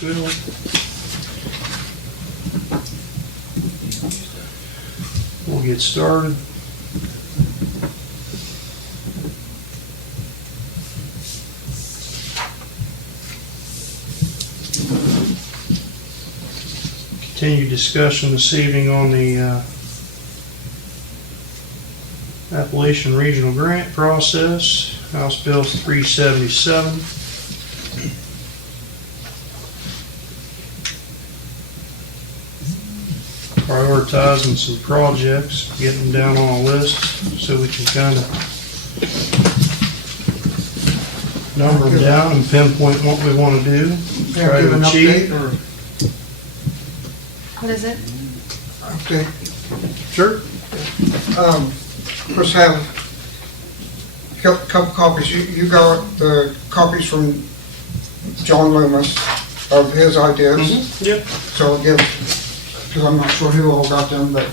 Crooksville. We'll get started. Continued discussion this evening on the Appalachian Regional Grant process, House Bill 377. Prioritizing some projects, getting them down on a list so we can kind of number them down and pinpoint what we want to do, try to achieve. What is it? Okay. Sure. Chris, have a couple copies. You got the copies from John Loomis of his ideas. Mm-hmm. Yep. So I'll give, because I'm not sure who all got them, but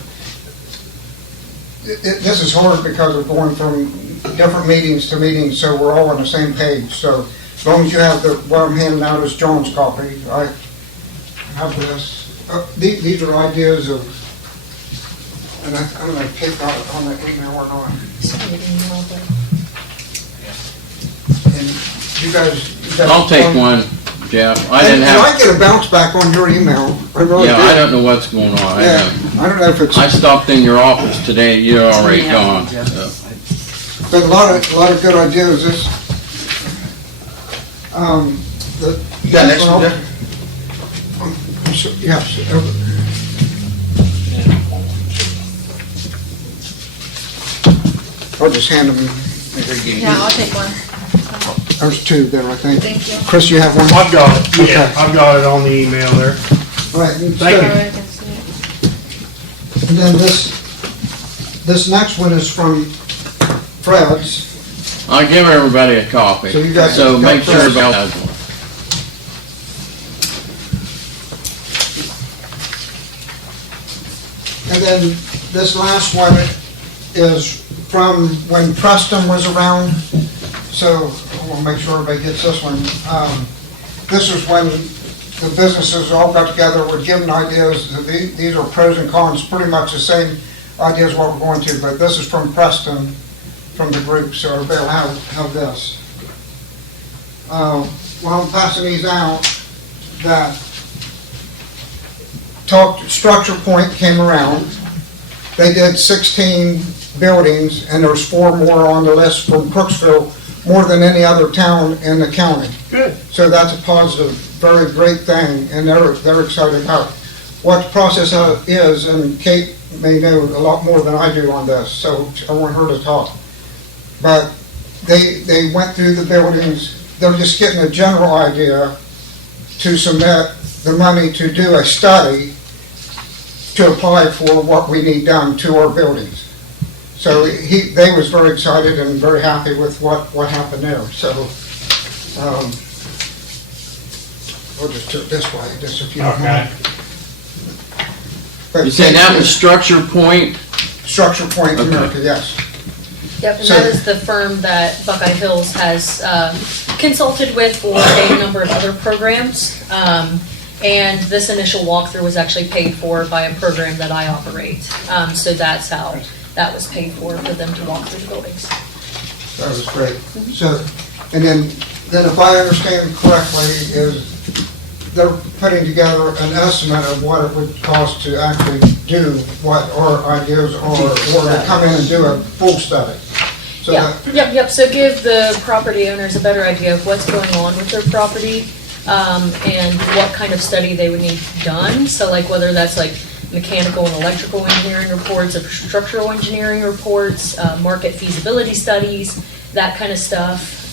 this is hard because we're going from different meetings to meetings, so we're all on the same page. So as long as you have what I'm handing out is John's copy, I have this. These are ideas of, and I don't know if Kate got it on the email or not. And you guys I'll take one, Jeff. I get a bounce back on your email. I really do. I don't know what's going on. Yeah, I don't know if it's. I stopped in your office today. You're already gone. So. But a lot of good ideas. This. You got next one, Jeff? Yes. I'll just hand them. Yeah, I'll take one. There's two there, I think. Thank you. Chris, you have one? I've got it. Okay. Yeah, I've got it on the email there. All right. Thank you. I can see it. And then this next one is from Fred's. I'll give everybody a copy. So you guys So got make sure Fred's. everybody has one. And then this last one is from when Preston was around. So I want to make sure everybody gets this one. This is when the businesses all got together, were given ideas. These are pros and cons, pretty much the same ideas what we're going to, but this is from Preston, from the group, so everybody will have this. While I'm passing these out, that Structure Point came around. They did 16 buildings, and there's 4 more on the list from Crooksville, more than any other town in the county. Good. So that's a positive, very great thing, and they're excited about what the process is, and Kate may know a lot more than I do on this, so I want her to talk. But they went through the buildings. They're just getting a general idea to submit the money to do a study to apply for what we need done to our buildings. So they was very excited and very happy with what happened there. So I'll just do it this way, just if you don't mind. But You say that was Structure Point? Structure Point Okay. America, yes. Yep, and So- that is the firm that Buckeye Hills has consulted with for a number of other programs. And this initial walkthrough was actually paid for by a program that I operate. So that's how that was paid for them to walk through the buildings. That was great. So, and then if I understand correctly, is they're putting together an estimate of what it would cost to actually do what our ideas are, or to come in and do a full study. So Yeah, yep. So give the property owners a better idea of what's going on with their property, and what kind of study they would need done. So like whether that's like mechanical and electrical engineering reports, or structural engineering reports, market feasibility studies, that kind of stuff.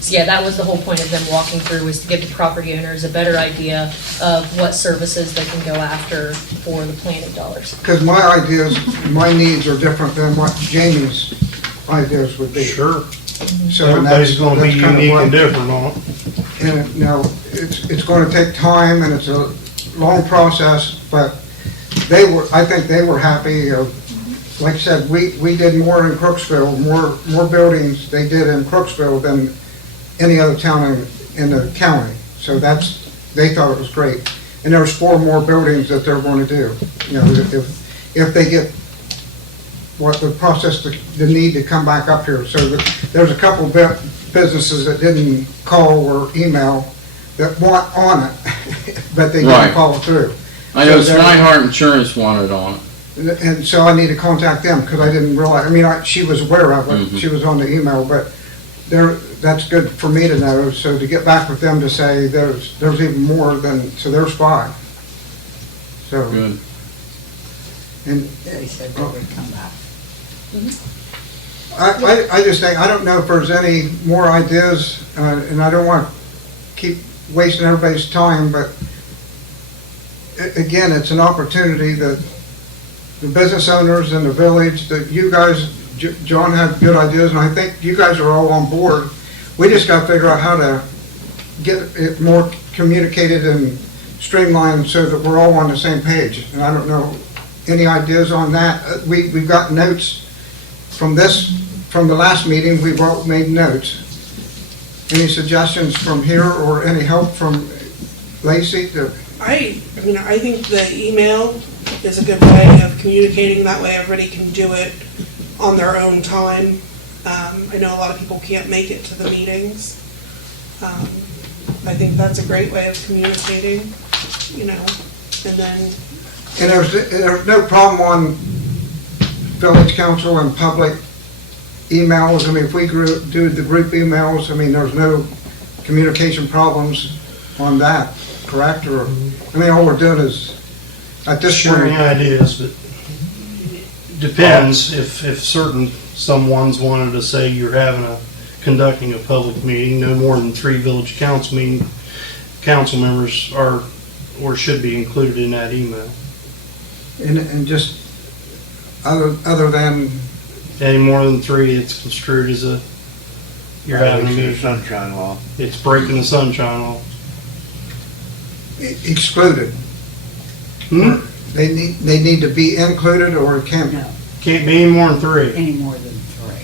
So yeah, that was the whole point of them walking through, was to give the property owners a better idea of what services they can go after for the planning dollars. because my ideas, my needs are different than what Jamie's ideas would be. Sure. So Everybody's going to be that's kind of unique what- and different on it. And it's going to take time, and it's a long process, but I think they were happy. Like I said, we did more in Crooksville, more buildings they did in Crooksville than any other town in the county. So that's they thought it was great. And there's 4 more buildings that they're going to do. You know, if they get what the process, the need to come back up here. So there's a couple businesses that didn't call or email that want on it, but they Right. didn't follow through. I know Swihart Insurance wanted on it. And so I need to contact them, because I didn't realize, I mean, she was aware of it, she was on the email, but that's good for me to know, so to get back with them to say there's even more than, so there's 5. So, Good. and They said they would come back. I just think, I don't know if there's any more ideas, and I don't want to keep wasting everybody's time, but again, it's an opportunity that the business owners in the village, that you guys, John had good ideas, and I think you guys are all on board. We just got to figure out how to get it more communicated and streamlined so that we're all on the same page. And I don't know, any ideas on that? We've got notes from the last meeting, we've all made notes. Any suggestions from here or any help from Lacey? I mean, I think the email is a good way of communicating. That way everybody can do it on their own time. I know a lot of people can't make it to the meetings. I think that's a great way of communicating, you know, and then... And there's no problem on village council and public emails. I mean, if we do the group emails, I mean, there's no communication problems on that, correct? Or, I mean, all we're doing is, at this sharing point... ideas, but depends if certain someone's wanted to say you're conducting a public meeting, no more than 3 village council members are or should be included in that email. And just other than... Any more than 3, it's construed as you're having a meeting. Sunshine law. It's breaking the sunshine law. excluded. They need to be included, or it can't Can't be any more than 3. Any more than 3.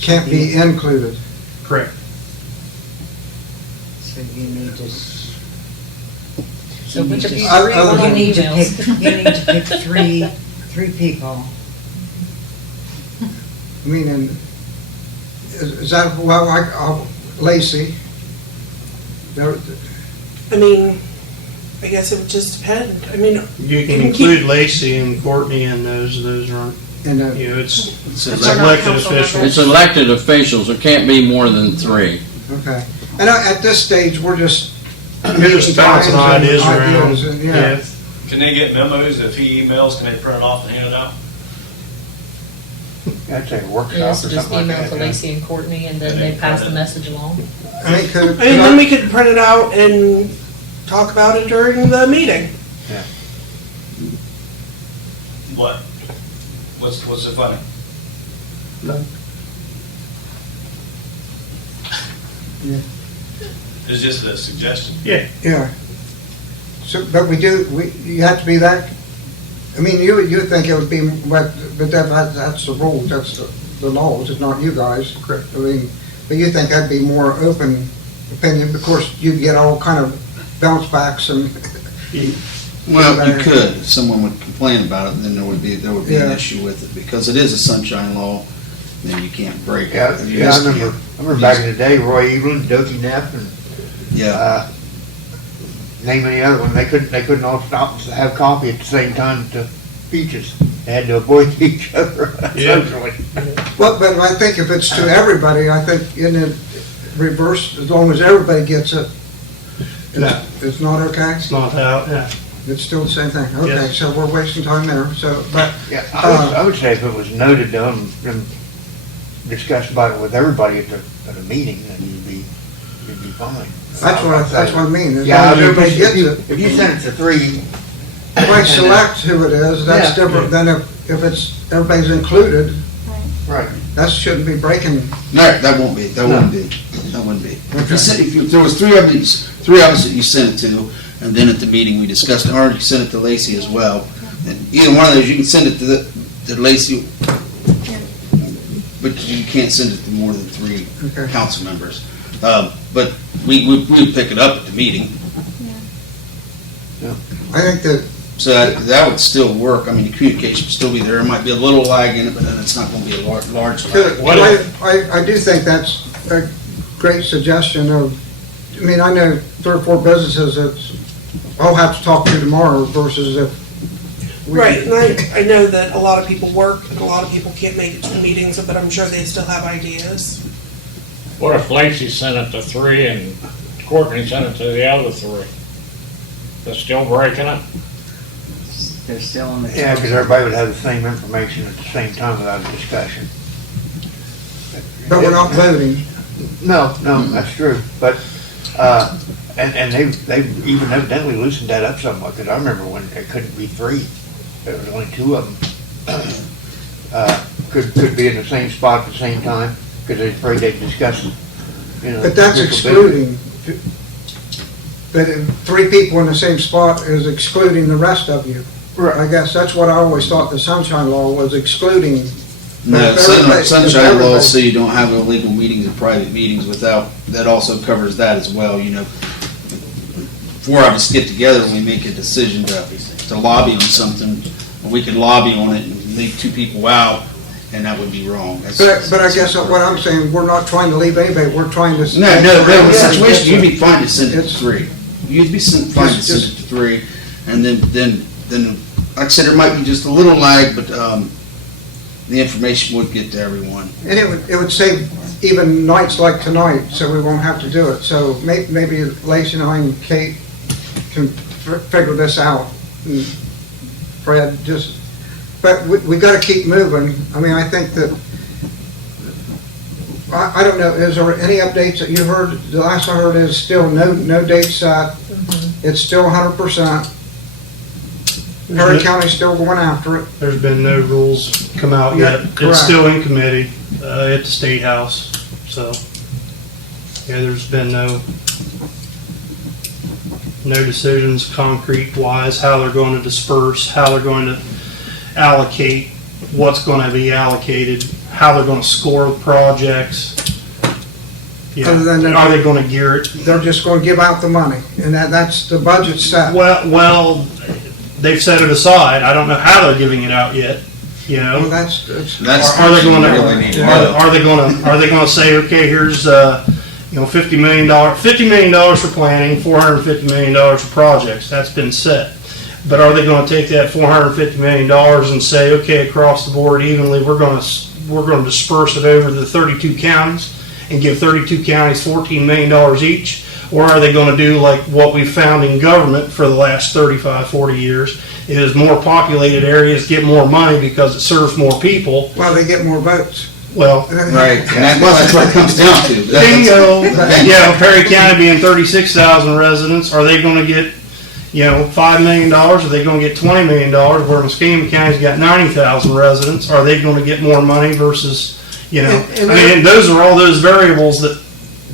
can't be included. Correct. So you need to. So which of you I- three I- want You on need to emails? pick, you need to pick three people. I mean, and is that, well, like Lacey? There, I mean, I guess it would just depend. I mean, You can keep- include Lacey and Courtney in those aren't, and you know, it's They're not elected council officials. It's elected officials, there can't be more than 3. okay. And at this stage, we're just You're just bouncing ideas around. and, yeah. Can they get memos if he emails? Can they print it off and hand it out? I'd say a Yeah, workshop so or just something like email that. to yeah. Lacey and Courtney, and then And they then pass the print it. message along. I mean, I mean, then we could print it out and talk about it during the meeting. What? What's so funny? No. Yeah. It's just a suggestion. Yeah. So, but you have to be that, I mean, you would think it would be, but that's the rules, that's the laws, it's not you guys. Correct. I mean, but you think that'd be more open opinion, of course, you'd get all kind of bounce backs and, Well, you could, if someone would complain about it, then there would be an Yeah. issue with it, because it is a sunshine law, then you can't break it. Yeah, You yeah, I just remember, can't. I remember back in the day, Roy Evelyn, Dookie Neff, and, Yeah, name any other one, they couldn't all stop and have coffee at the same time at the beaches. They had to avoid each other Yeah. socially. well, but I think if it's to everybody, I think in the reverse, as long as everybody gets it, No. it's not okay? It's not how, yeah. It's still the same thing, okay, Yes. so we're wasting time there, so, but, Yeah, I would say if it was noted down and discussed about it with everybody at a meeting, then you'd be fine. that's what I mean, as Yeah, long I as mean, everybody gets it. if you send it to 3, If I select who it is, that's Yeah. different than if it's, everybody's included, right, that shouldn't be breaking. no, that wouldn't be. If you said, if there was three of us that you sent it to, and then at the meeting we discussed it, or you sent it to Lacey as well, then either one of those, you can send it to Lacey, but you can't send it to more than 3 Okay. council members. But we would pick it up at the meeting. I think that, So that would still work. I mean, the communication would still be there. There might be a little lag in it, but then it's not gonna be a large lag. I do think that's a great suggestion of, I mean, I know 3 or 4 businesses that I'll have to talk to tomorrow versus if we. Right, and I know that a lot of people work and a lot of people can't make it to the meetings, but I'm sure they still have ideas. What if Lacey sent it to 3 and Courtney sent it to the other 3? They're still breaking it? They're still on the. Yeah, because everybody would have the same information at the same time without a discussion. But we're not voting. No, that's true, but, and they've even evidently loosened that up somewhat, because I remember when it couldn't be 3, there was only 2 of them. Could be in the same spot at the same time, because they're afraid they'd discuss, you know. But that's different business. excluding, but if 3 people in the same spot is excluding the rest of you. I guess that's what I always thought the sunshine law was excluding. No, Everybody- sunshine everybody- laws say you don't have illegal meetings or private meetings without, that also covers that as well, you know. 4 of us get together and we make a decision to lobby on something, and we can lobby on it and leave 2 people out, and that would be wrong. But I guess what I'm saying, we're not trying to leave anybody, we're trying to. No, the situation, you'd be fine to send it to It's- 3. You'd be fine to send it to 3, and then, like I said, there might be just a little lag, but, the information would get to everyone. And it would save even nights like tonight, so we won't have to do it. So maybe Lacey and I and Kate can figure this out. And Fred, but we gotta keep moving. I mean, I think that, I don't know, is there any updates that you heard? The last I heard is still no date set. It's still 100%. Perry County's still going after it. There's been no rules come out yet. Yeah, correct. It's still in committee, at the State House, so, yeah, there's been no decisions concrete wise, how they're going to disperse, how they're going to allocate, what's gonna be allocated, how they're gonna score the projects. Yeah, Other than that- are they gonna gear it? They're just gonna give out the money, and that's the budget set. Well, they've set it aside. I don't know how they're giving it out yet, you know? Well, that's. Are they going to? Are they going to say, okay, here's $50 million for planning, $450 million for projects? That's been set. But are they going to take that $450 million and say, okay, across the board evenly, we're going to disperse it over the 32 counties and give 32 counties $14 million each? Or are they going to do like what we found in government for the last 35, 40 years, is more populated areas get more money because it serves more people? Well, they get more votes. Well, Right, and that's what it comes down to. bingo. Yeah, Perry County being 36,000 residents, are they going to get, $5 million? Are they going to get $20 million? Where Muscatine County's got 90,000 residents, are they going to get more money versus, And those are all those variables that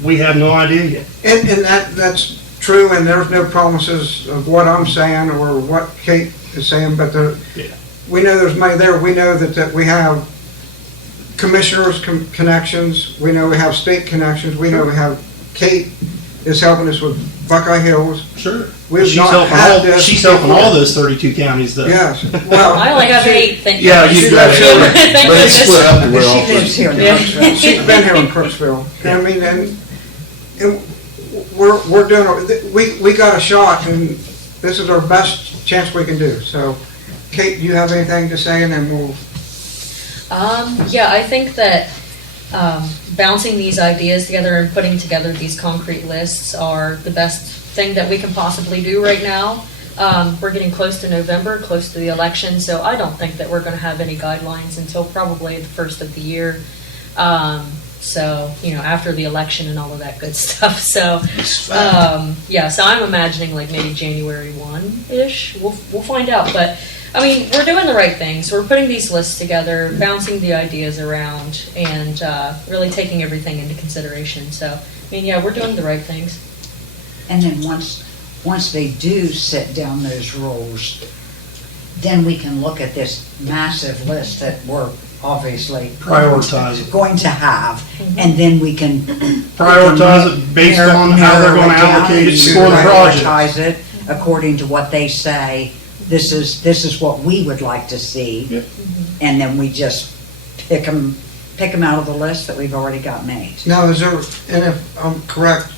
we have no idea yet. And that's true, and there's no promises of what I'm saying or what Kate is saying, but we know there's money there. We know that we have commissioners connections, we know we have state connections, we know we have, Kate is helping us with Buckeye Hills. Sure. We've She's not helping had all, this she's helping before. all those 32 counties though. Yes, well. I only have 8, thank you. Yeah, you got it. Thank But it's split goodness. up to where all She lives here in Yeah. Crooksville. She's been here in Crooksville. I mean, and we're doing, we got a shot, and this is our best chance we can do. So, Kate, do you have anything to say, and then we'll. Yeah, I think that bouncing these ideas together and putting together these concrete lists are the best thing that we can possibly do right now. We're getting close to November, close to the election, so I don't think that we're going to have any guidelines until probably the first of the year. So, after the election and all of that good stuff. So, so I'm imagining like maybe January 1-ish. We'll find out. But, I mean, we're doing the right things. We're putting these lists together, bouncing the ideas around, and really taking everything into consideration. So, I mean, yeah, we're doing the right things. And then once they do set down those rules, then we can look at this massive list that we're obviously Prioritize it. going to have, and then we can Prioritize it based on how they're going to allocate it, score the project. Prioritize it, according to what they say, this is what we would like to see. Yeah. And then we just pick them out of the list that we've already got made. Now, is there, and if I'm correct,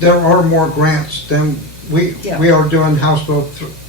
there are more grants than we Yeah. are doing House Bill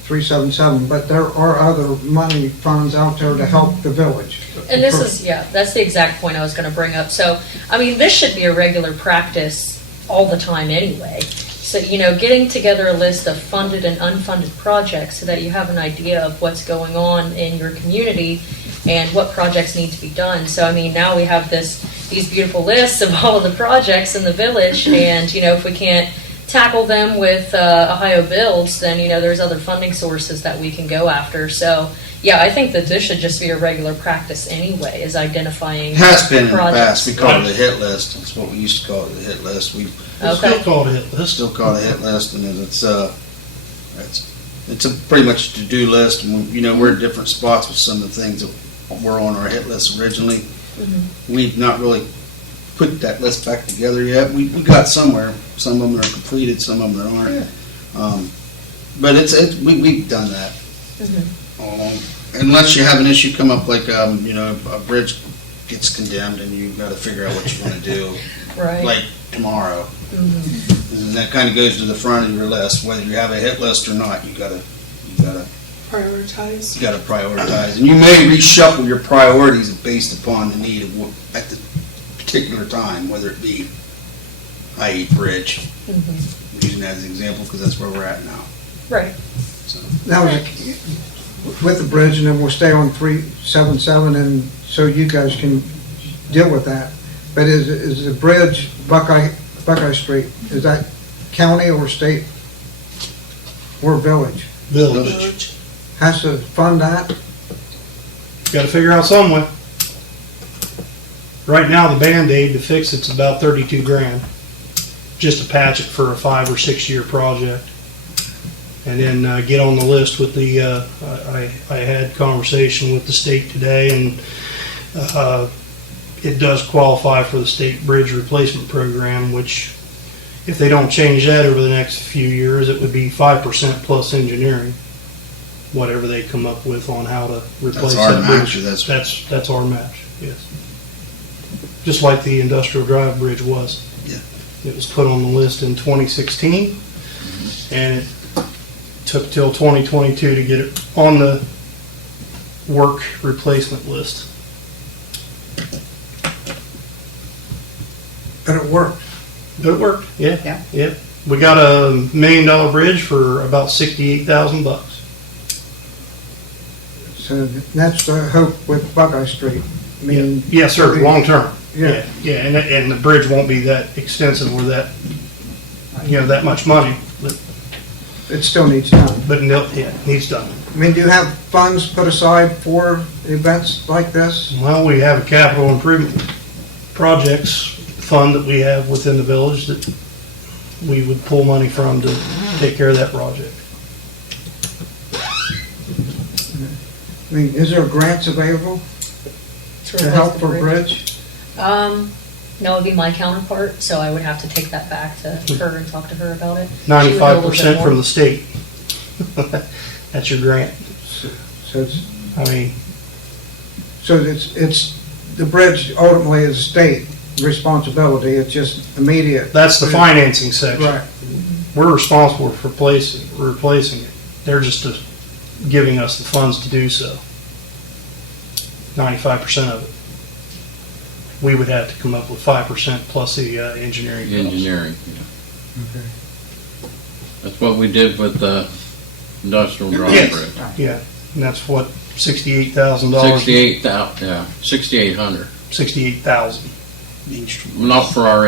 377, but there are other money funds out there to help the village. And this is, yeah, that's the exact point I was gonna bring up. So, I mean, this should be a regular practice all the time anyway. So, getting together a list of funded and unfunded projects so that you have an idea of what's going on in your community and what projects need to be done. So, I mean, now we have these beautiful lists of all of the projects in the village, and, if we can't tackle them with Ohio Builds, then, there's other funding sources that we can go after. So, yeah, I think that this should just be a regular practice anyway, is identifying Has been in the projects. past, we call it a hit list, that's what we used to call it, the hit list. We It's still called a hit list. still call it a hit list, and it's a pretty much a to-do list, and we're at different spots with some of the things that were on our hit list originally. We've not really put that list back together yet. We got somewhere. Some of them are completed, some of them aren't. But we've done that. Unless you have an issue come up like, a bridge gets condemned and you've got to figure out what you want to do, Right. like tomorrow. And that kind of goes to the front of your list, whether you have a hit list or not, you gotta Prioritize. prioritize. And you may reshuffle your priorities based upon the need of at the particular time, whether it be, i.e. bridge. I'm using that as an example because that's where we're at now. Right. So. Now, with the bridge, and then we'll stay on 377, and so you guys can deal with that. But is the bridge, Buckeye Street, is that county or state or village? Village. Has to fund that? Got to figure out some way. Right now, the Band-Aid to fix it's about 32 grand, just to patch it for a 5 or 6 year project. And then get on the list with the, I had conversation with the state today, and it does qualify for the state bridge replacement program, which if they don't change that over the next few years, it would be 5% plus engineering, whatever they come up with on how to replace That's our that match, bridge. or that's- That's our match, yes. Just like the Industrial Drive Bridge was. Yeah. It was put on the list in 2016, and it took till 2022 to get it on the work replacement list. But it worked. But it worked, yeah. Yeah. Yeah. We got a $1 million bridge for about $68,000. So that's the hope with Buckeye Street. I mean, Yes, sir, long term. Yeah. Yeah, and the bridge won't be that extensive or that, that much money, it still needs done. but it needs done. I mean, do you have funds put aside for events like this? Well, we have a capital improvement projects fund that we have within the village that we would pull money from to take care of that project. I mean, is there grants available to help for bridge? No, it'd be my counterpart, so I would have to take that back to her and talk to her about it. 95% from the state. That's your grant. So it's, I mean, it's, the bridge ultimately is state responsibility, it's just immediate. that's the financing section. Right. We're responsible for replacing it. They're just giving us the funds to do so. 95% of it. We would have to come up with 5% plus the engineering costs. Engineering, yeah. That's what we did with the Industrial Drive Yes. Bridge. Yeah, and that's what, $68,000? 6,800. 68,000. Main Street. Not for our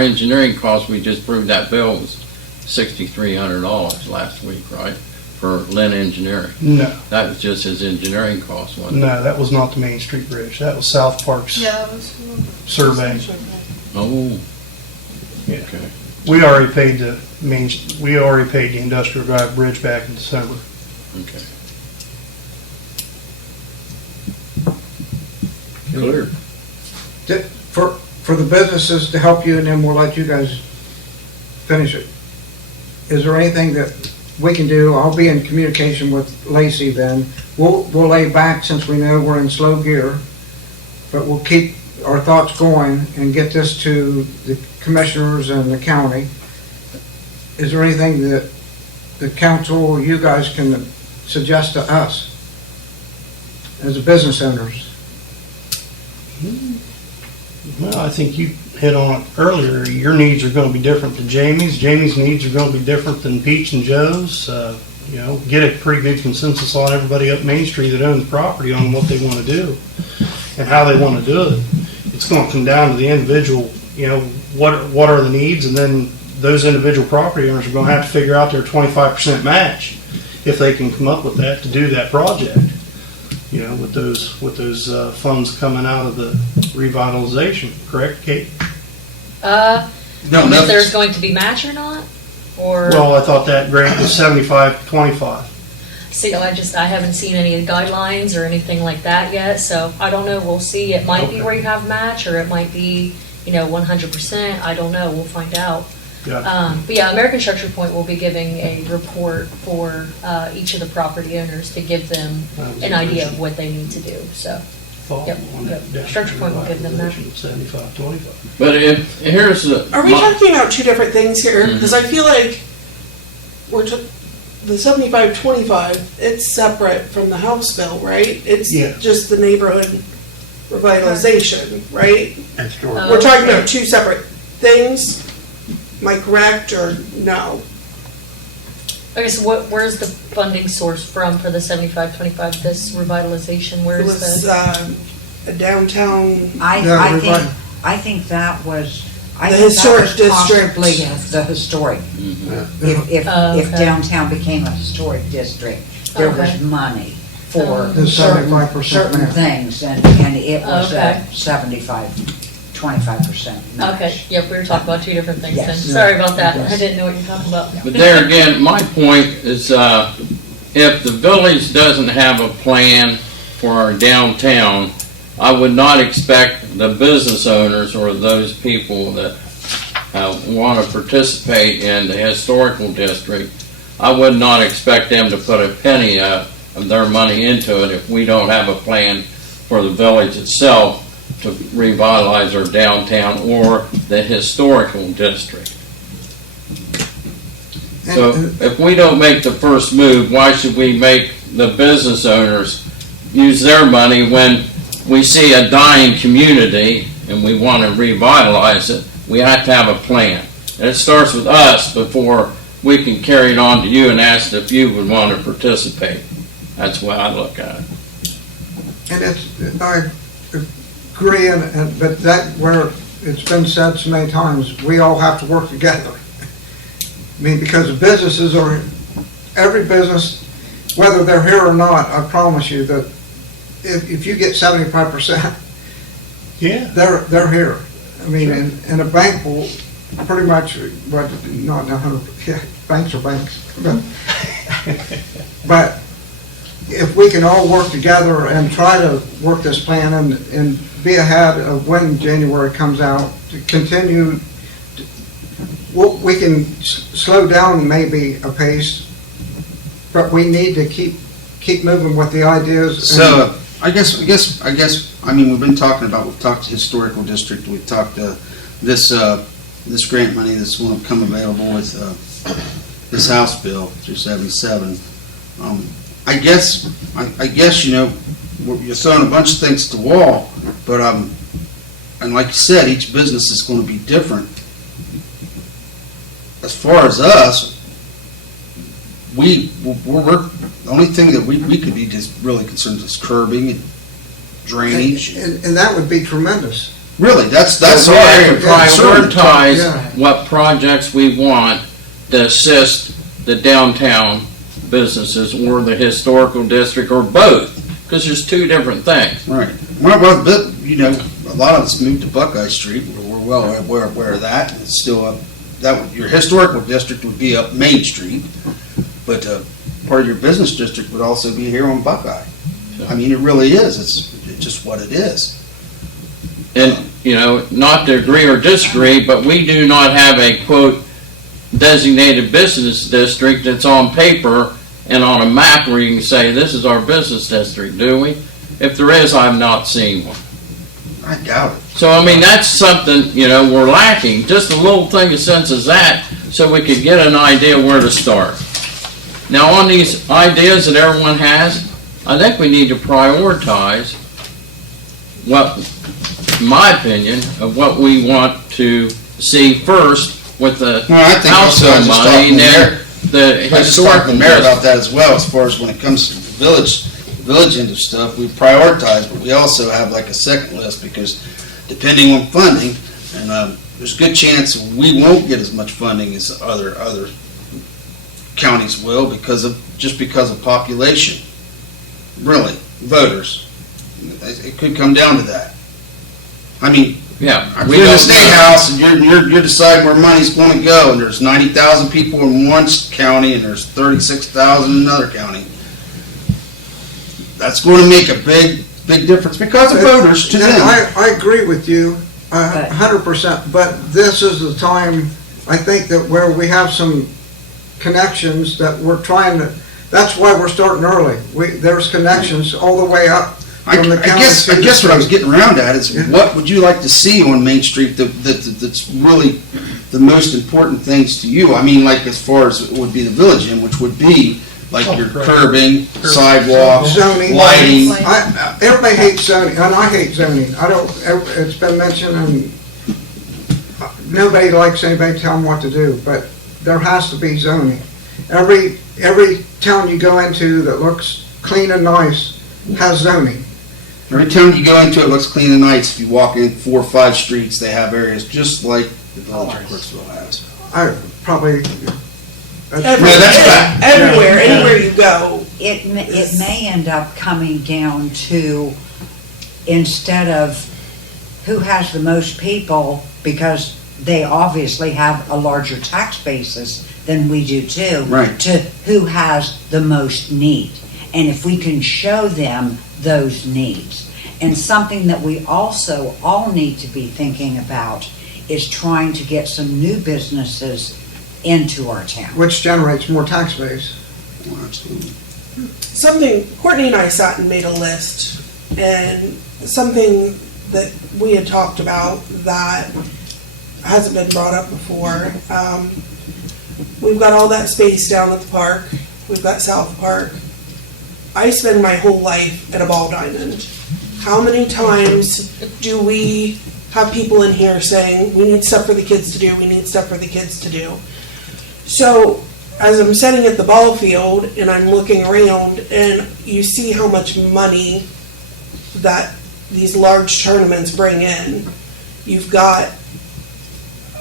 engineering costs, we just proved that bill was $6,300 last week, right? For Lynn Engineering. No, That was just his engineering cost, wasn't it? no, that was not the Main Street Bridge. That was South Park's Yeah, that was. survey. Oh, Yeah. okay. We already paid the Industrial Drive Bridge back in December. Okay. Clear. For the businesses to help you, and then we'll let you guys finish it. Is there anything that we can do, I'll be in communication with Lacey then. We'll lay back since we know we're in slow gear, but we'll keep our thoughts going and get this to the commissioners and the county. Is there anything that the council or you guys can suggest to us as the business owners? Well, I think you hit on it earlier. Your needs are gonna be different than Jamie's. Jamie's needs are gonna be different than Peach and Joe's. Get a pretty good consensus on everybody up Main Street that owns property on what they wanna do and how they wanna do it. It's gonna come down to the individual, what are the needs, and then those individual property owners are gonna have to figure out their 25% match if they can come up with that to do that project. With those funds coming out of the revitalization, correct, Kate? No, If nothing. there's going to be match or not, or? Well, I thought that grant was 75-25. See, I haven't seen any guidelines or anything like that yet, so I don't know, we'll see. It might be Okay. where you have match, or it might be, 100%, I don't know, we'll find out. But yeah, American Structure Point will be giving a report for each of the property owners to give them an idea of what they need to do, so. Yep. Structure Point will give them that. 75-25. But here's the. Are we talking about two different things here? Because I feel like the 75-25, it's separate from the House bill, right? It's Yeah. just the neighborhood revitalization, right? That's true. Oh. We're talking about two separate things. Am I correct or no? Okay, so where's the funding source from for the 75-25, this revitalization, It where's was the? a downtown. I think that was, I The think that historic was district. possibly the historic. If Okay. downtown became a historic district, there was Okay. money for The certain 75% match. things, and it was Okay. 25% match. Okay, yep, we were talking about two different things then. Yes. Sorry about that, I Yes. didn't know what you were talking about. But there again, my point is, if the village doesn't have a plan for our downtown, I would not expect the business owners or those people that want to participate in the historical district, I would not expect them to put a penny of their money into it if we don't have a plan for the village itself to revitalize our downtown or the historical district. So if we don't make the first move, why should we make the business owners use their money when we see a dying community and we want to revitalize it? We have to have a plan. And it starts with us before we can carry it on to you and ask if you would want to participate. That's the way I look at it. And I agree, but that, where it's been said so many times, we all have to work together. I mean, because the businesses are, every business, whether they're here or not, I promise you that if you get 75%, Yeah. they're here. I mean, and a bank will pretty much, but not 100, yeah, banks are banks. But if we can all work together and try to work this plan and be ahead of when January comes out, to continue, we can slow down maybe a pace, but we need to keep moving with the ideas. So, I guess, we've been talking about, we've talked historical district, we've talked, this grant money that's going to come available with, this House Bill 277. I guess, you're throwing a bunch of things at the wall, but, and like you said, each business is going to be different. As far as us, we're the only thing that we could be just really concerned is curbing and drainage. And that would be tremendous. Really, that's So all we I have to am concerned. prioritize Yeah. what projects we want to assist the downtown businesses or the historical district or both, because there's two different things. Right. Well, but, a lot of us moved to Buckeye Street. We're well aware of that. It's still up, your historical district would be up Main Street, but part of your business district would also be here on Buckeye. I mean, it really is. It's just what it is. And, not to agree or disagree, but we do not have a, quote, designated business district that's on paper and on a map where you can say, this is our business district, do we? If there is, I've not seen one. I doubt it. So, I mean, that's something, we're lacking, just a little thing of sense as that, so we could get an idea where to start. Now, on these ideas that everyone has, I think we need to prioritize in my opinion, of what we want to see first with the Well, I think also, I council was just money talking and to then the I just historical talked to the mayor about district. that as well, as far as when it comes to the village end of stuff, we prioritize, but we also have like a second list, because depending on funding, and there's a good chance we won't get as much funding as other counties will, because of population, really, voters. It could come down to that. I mean, Yeah, if we you're in the don't state know. house and you're deciding where money's going to go, and there's 90,000 people in one county and there's 36,000 in another county. That's going to make a big difference because of voters to And them. I agree with you 100%, but this is the time, I think, that where we have some connections that we're trying to, that's why we're starting early. There's connections all the way up from the I county. guess what I was getting around at is, Yeah. what would you like to see on Main Street that's really the most important things to you? I mean, like, as far as it would be the village end, which would be like your curbing, sidewalks, Zoning. lighting. Everybody hates zoning, and I hate zoning. It's been mentioned, and nobody likes anybody to tell them what to do, but there has to be zoning. Every town you go into that looks clean and nice has zoning. Every town you go into, it looks clean and nice. If you walk in 4 or 5 streets, they have areas just like the village of Crooksville has. I probably. Everywhere, anywhere you go. It may end up coming down to, instead of who has the most people, because they obviously have a larger tax basis than we do too. Right. To who has the most need. And if we can show them those needs. And something that we also all need to be thinking about is trying to get some new businesses into our town. Which generates more tax base. Oh, absolutely. Something, Courtney and I sat and made a list, and something that we had talked about that hasn't been brought up before. We've got all that space down at the park. We've got South Park. I spend my whole life at a ball diamond. How many times do we have people in here saying, we need stuff for the kids to do, we need stuff for the kids to do? So, as I'm sitting at the ball field and I'm looking around and you see how much money that these large tournaments bring in, you've got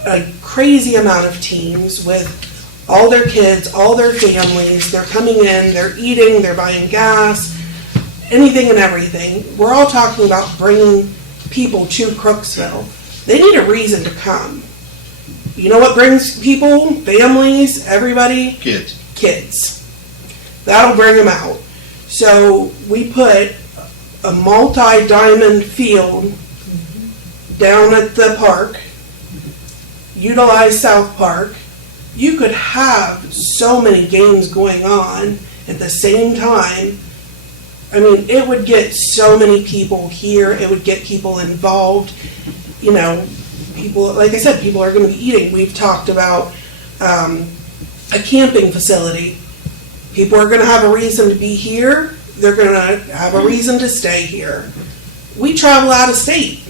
a crazy amount of teams with all their kids, all their families, they're coming in, they're eating, they're buying gas, anything and everything. We're all talking about bringing people to Crooksville. They need a reason to come. You know what brings people, families, everybody? Kids. Kids. That'll bring them out. So we put a multi-diamond field down at the park, utilize South Park. You could have so many games going on at the same time. I mean, it would get so many people here. It would get people involved. You know, people, like I said, people are going to be eating. We've talked about a camping facility. People are going to have a reason to be here. They're going to have a reason to stay here. We travel out of state.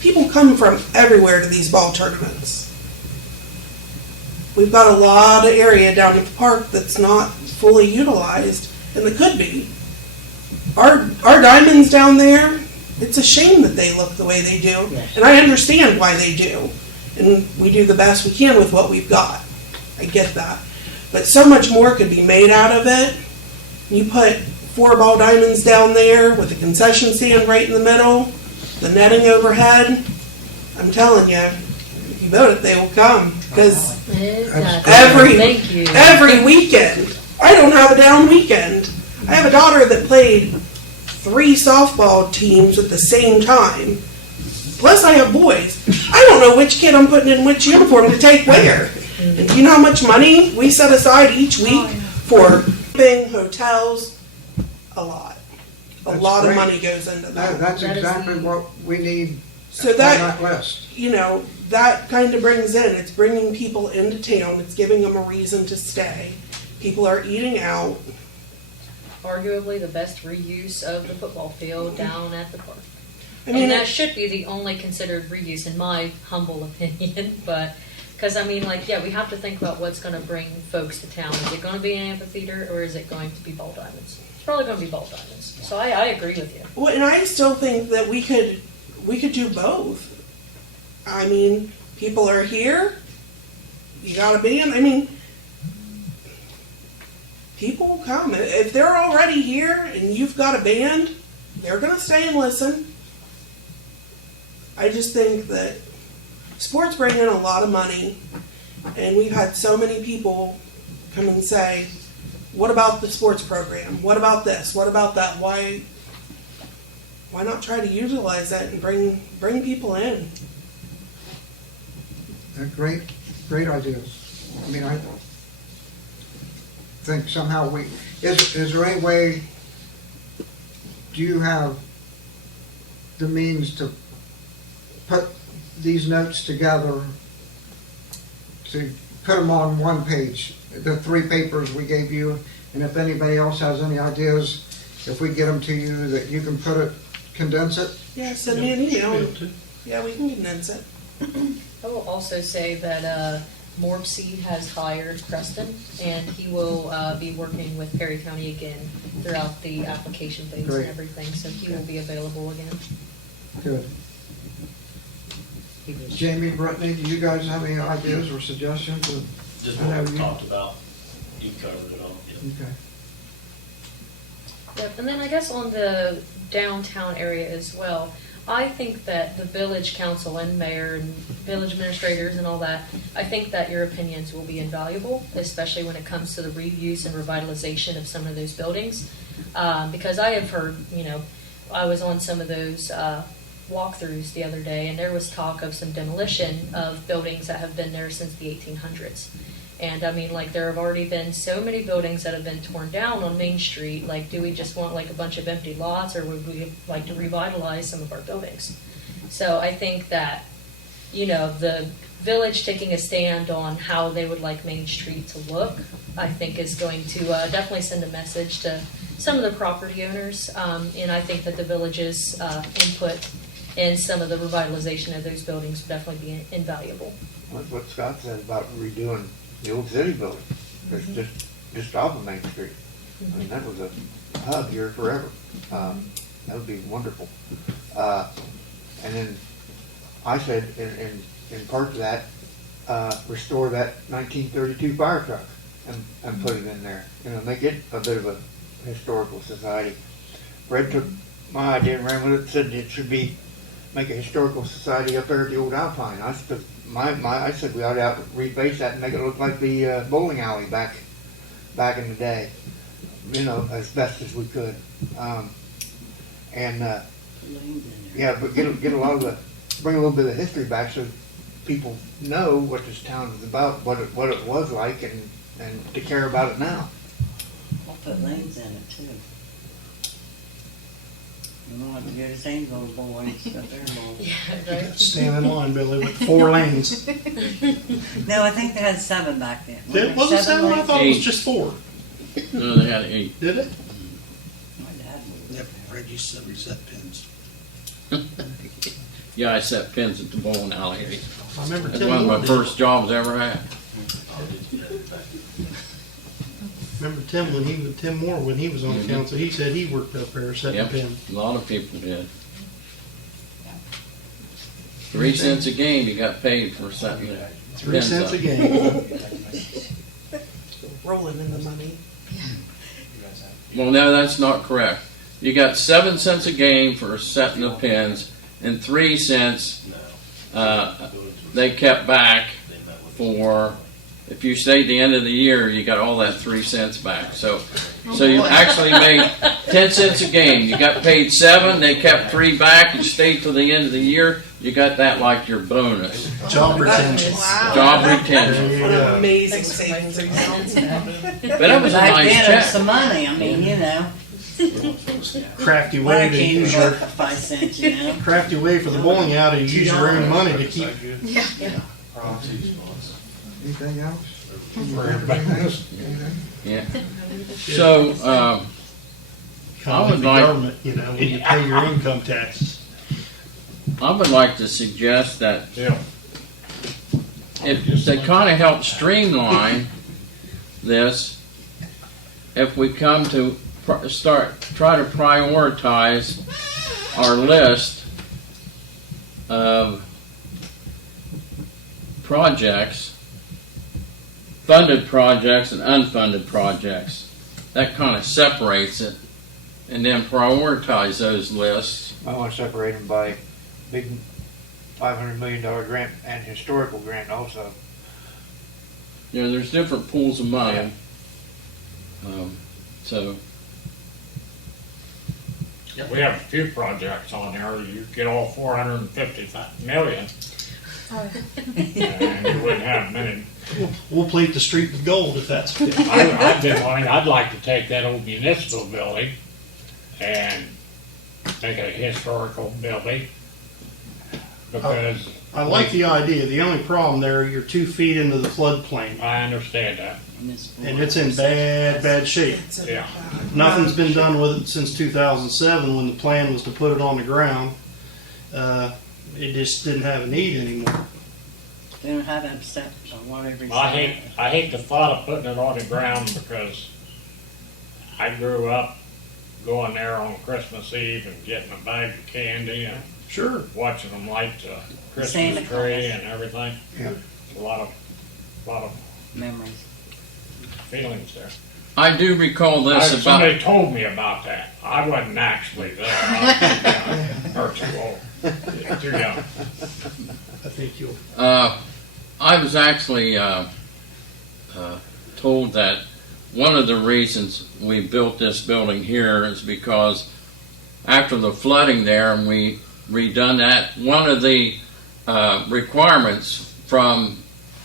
People come from everywhere to these ball tournaments. We've got a lot of area down at the park that's not fully utilized, and that could be. Our diamonds down there, it's a shame that they look the way they do, Yes. and I understand why they do, and we do the best we can with what we've got. I get that. But so much more could be made out of it. You put 4 ball diamonds down there with a concession stand right in the middle, the netting overhead. I'm telling you, if you build it, they will come. Because Thank you. every weekend, I don't have a down weekend. I have a daughter that played 3 softball teams at the same time. Plus I have boys. I don't know which kid I'm putting in which uniform to take where. And do you know how much money we set aside each week for camping, hotels? A lot. A That's lot of great. money goes into that. That's That is exactly the- what we need So on that, that list. you know, that kind of brings in, it's bringing people into town, it's giving them a reason to stay. People are eating out. Arguably the best reuse of the football field down at the park. I mean, And that should be the only considered reuse, in my humble opinion, but, because I mean, like, yeah, we have to think about what's gonna bring folks to town. Is it gonna be an amphitheater, or is it going to be ball diamonds? It's probably gonna be ball diamonds, so I agree with you. well, and I still think that we could do both. I mean, people are here, you got a band, I mean, people will come. If they're already here and you've got a band, they're gonna stay and listen. I just think that sports bring in a lot of money, and we've had so many people come and say, what about the sports program? What about this? What about that? Why not try to utilize that and bring people in? They're great ideas. I mean, I think somehow is there any way, do you have the means to put these notes together, to put them on one page, the 3 papers we gave you, and if anybody else has any ideas, if we get them to you, that you can condense it? Yeah, send me an email. Yeah, we can condense it. I will also say that Morpsey has hired Preston, and he will be working with Perry County again throughout the application phase Great. and everything, so he will be available again. Good. Jamie, Brittany, do you guys have any ideas or suggestions? Just I know what we you- talked about, you covered it all. Yeah. Okay. Yep, and then I guess on the downtown area as well, I think that the village council and mayor and village administrators and all that, I think that your opinions will be invaluable, especially when it comes to the reuse and revitalization of some of those buildings. Because I have heard, you know, I was on some of those walkthroughs the other day, and there was talk of some demolition of buildings that have been there since the 1800s. And I mean, like, there have already been so many buildings that have been torn down on Main Street. Like, do we just want like a bunch of empty lots, or would we like to revitalize some of our buildings? So I think that, you know, the village taking a stand on how they would like Main Street to look, I think is going to definitely send a message to some of the property owners. And I think that the village's input in some of the revitalization of those buildings would definitely be invaluable. What Scott said about redoing the old city building, it's just off of Main Street. I mean, that was a hub here forever. That would be wonderful. And then I said, in part of that, restore that 1932 fire truck and put it in there. You know, make it a bit of a historical society. Fred took my idea and ran with it, said it should be, make a historical society up there at the old Alpine. I said we ought to reface that and make it look like the bowling alley back in the day. You know, as best as we could. Yeah, but get a lot of bring a little bit of history back so people know what this town is about, what it was like, and to care about it now. I'll put lanes in it too. You don't have to go to St. Louis boys, but they're boys. Yeah, right. Stand in line, Billy, with 4 lanes. No, I think they had 7 back then. It was it 7? I lanes? thought it was 8. just 4. No, they had 8. Did it? My dad was Yep, there. Fred used to reset pins. Yeah, I set pins at the bowling alley. I remember That's Tim one of Moore my did. first jobs I ever had. Remember Tim Moore, when he was on council, he said he worked up there setting Yep, pins. a lot of people did. 3 cents a game you got paid for setting the 3 pins cents up. a game. Rolling in the money. Well, no, that's not correct. You got 7 cents a game for setting the pins, and 3 cents they kept back for, if you stayed the end of the year, you got all that 3 cents back. So you actually made 10 cents a game. You got paid 7, they kept 3 back, you stayed till the end of the year, You got that like your bonus. Job That retention. is- Wow. Job There retention. you What an go. amazing Thanks for savings explaining account. But that was a Back nice then, it was check. some money, I mean, you know. Crafty I way can't to even use work your, for 5 cents, you know. crafty way for the bowling alley to use your own money to keep. Anything else? Yeah. So, Kind of would the like- government, you know, when you pay your income taxes. I would like to suggest that Yeah. if they kind of help streamline this, if we come to try to prioritize our list of projects, funded projects and unfunded projects, that kind of separates it, and then prioritize those lists. I want to separate them by big $500 million grant and historical grant also. You know, there's different pools of money. So, We have a few projects on there, you get all 450 million. And you wouldn't have many. We'll plate the street with gold if that's okay. I'd like to take that old municipal building and make it a historical building. Because I like the idea. The only problem there, you're 2 feet into the floodplain, I understand that. and it's in bad shape. It's a Yeah. bad- Nothing's been done with it since 2007 when the plan was to put it on the ground. It just didn't have a need anymore. They don't have them steps or whatever. you I say. hate the thought of putting it on the ground because I grew up going there on Christmas Eve and getting a bag of candy and Sure. watching them light the Santa Christmas Claus. tree and everything. Yeah. A lot of Memories. feelings there. I do recall this about. Somebody told me about that. I wasn't actually there. I was too young, or too old, too young. I think you'll. I was actually told that one of the reasons we built this building here is because after the flooding there and we redone that, one of the requirements from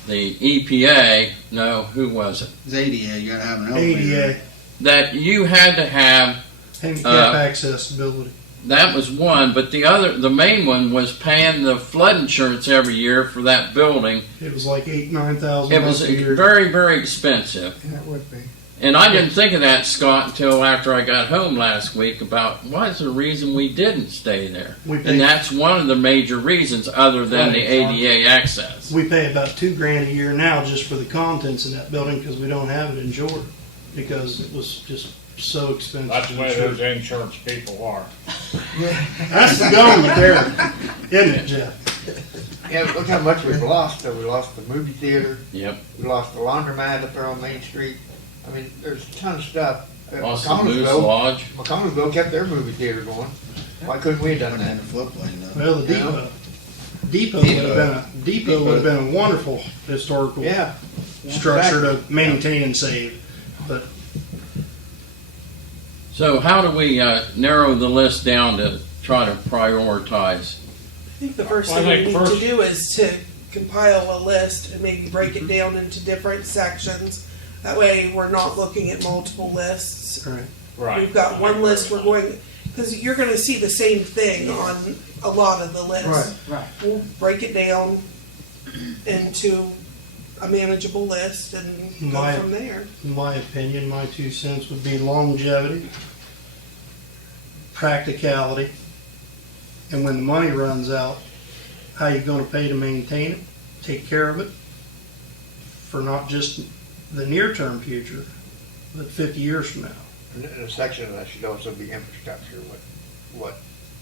the EPA, no, who was it? It's ADA, you gotta have an elevator. ADA, That you had to have, handicap accessibility. that was one, but the main one was paying the flood insurance every year for that building. It was like $8,000-9,000 It was a year. very, very expensive. Yeah, it would be. And I didn't think of that, Scott, until after I got home last week about what's the reason we didn't stay there. We And pay, that's one of the major reasons other than the ADA access. we pay about $2,000 a year now just for the contents in that building because we don't have it insured because it was just so expensive. That's the to way insure. those insurance people are. That's the government there, isn't it, Jeff? Yeah, look how much we've lost. We lost the movie theater. Yep. We lost the laundromat up there on Main Street. I mean, there's a ton of stuff. Lost the Moose Lodge. McConnellsville kept their movie theater going. Why couldn't we have done Put it in that? the floodplain though. Well, the depot would have been a wonderful historical Yeah. structure to maintain and save. But So how do we narrow the list down to try to prioritize? I think the first Well, I thing we think need first- to do is to compile a list and maybe break it down into different sections. That way, we're not looking at multiple lists. right. Right. We've got one list we're going, because you're gonna see the same thing on a lot of the lists. Right. We'll break it down into a manageable list and go My- from there. In my opinion, my 2 cents would be longevity, practicality, and when the money runs out, how you gonna pay to maintain it, take care of it, for not just the near-term future, but 50 years from now. And a section of that should also be infrastructure. What?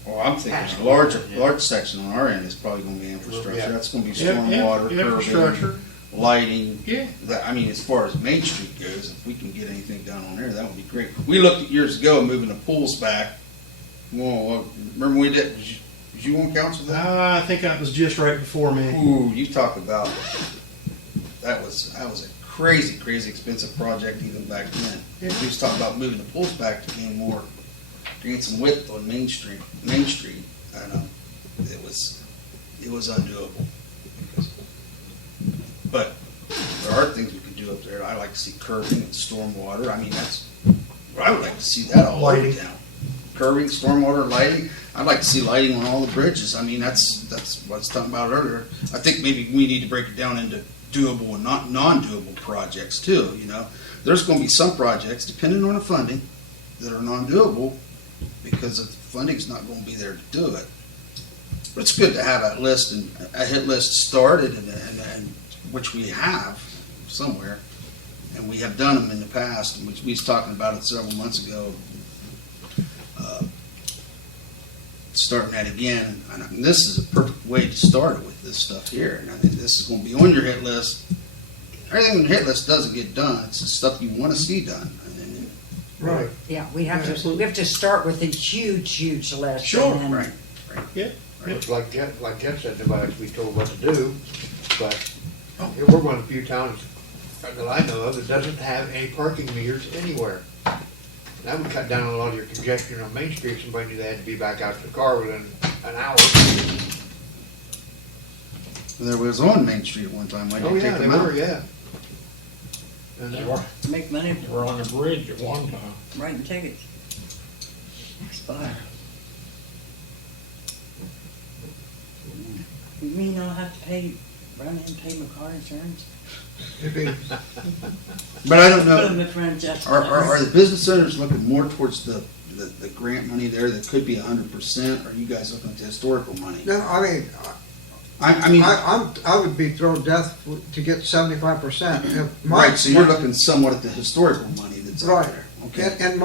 Well, I'm thinking a large section on our end is probably gonna be infrastructure. Yeah. That's gonna be Yeah, stormwater, infrastructure, curbing, lighting. yeah. That, I mean, as far as Main Street goes, if we can get anything done on there, that would be great. We looked at years ago moving the pools back. Well, remember we did you on council then? I think that was just right before me. Ooh, you talk about, that was a crazy expensive project even back then. We was talking about moving the pools back to gain some width on Main Street, and it was it was undoable. But there are things we could do up there. I like to see curbing and stormwater. I mean, I would like to see that all over Lighting. town. Curbing, stormwater, lighting. I'd like to see lighting on all the bridges. I mean, that's what I was talking about earlier. I think maybe we need to break it down into doable and not non-doable projects too, you know. There's gonna be some projects, depending on the funding, that are non-doable because the funding's not gonna be there to do it. But it's good to have a list and a hit list started and which we have somewhere. And we have done them in the past, and we was talking about it several months ago. Starting that again, and this is a perfect way to start with this stuff here. And I think this is going to be on your hit list. Everything on your hit list doesn't get done. It's the stuff you want to see done. Right. Yeah, we have to start with a huge list. Sure, and then- right. It's like Ken said, nobody we told what to do, but we're one of the few towns that I know of that doesn't have any parking meters anywhere. That would cut down a lot of your congestion on Main Street. Somebody knew they had to be back out to the car within an hour. There was on Main Street at one time. Why Oh, didn't you yeah, take they them out? were, yeah. And They were, Make money, they were on the bridge at one time. writing tickets. Expire. You mean I'll have to run in and pay my car insurance? But I don't Put 'em know. in front of Justice. Are the business owners looking more towards the grant money there that could be 100%? Or are you guys looking at the historical money? No, I mean, I mean, I would be thrilled to death to get 75%. right. So you're looking somewhat at the historical money that's out Right. there. Okay. And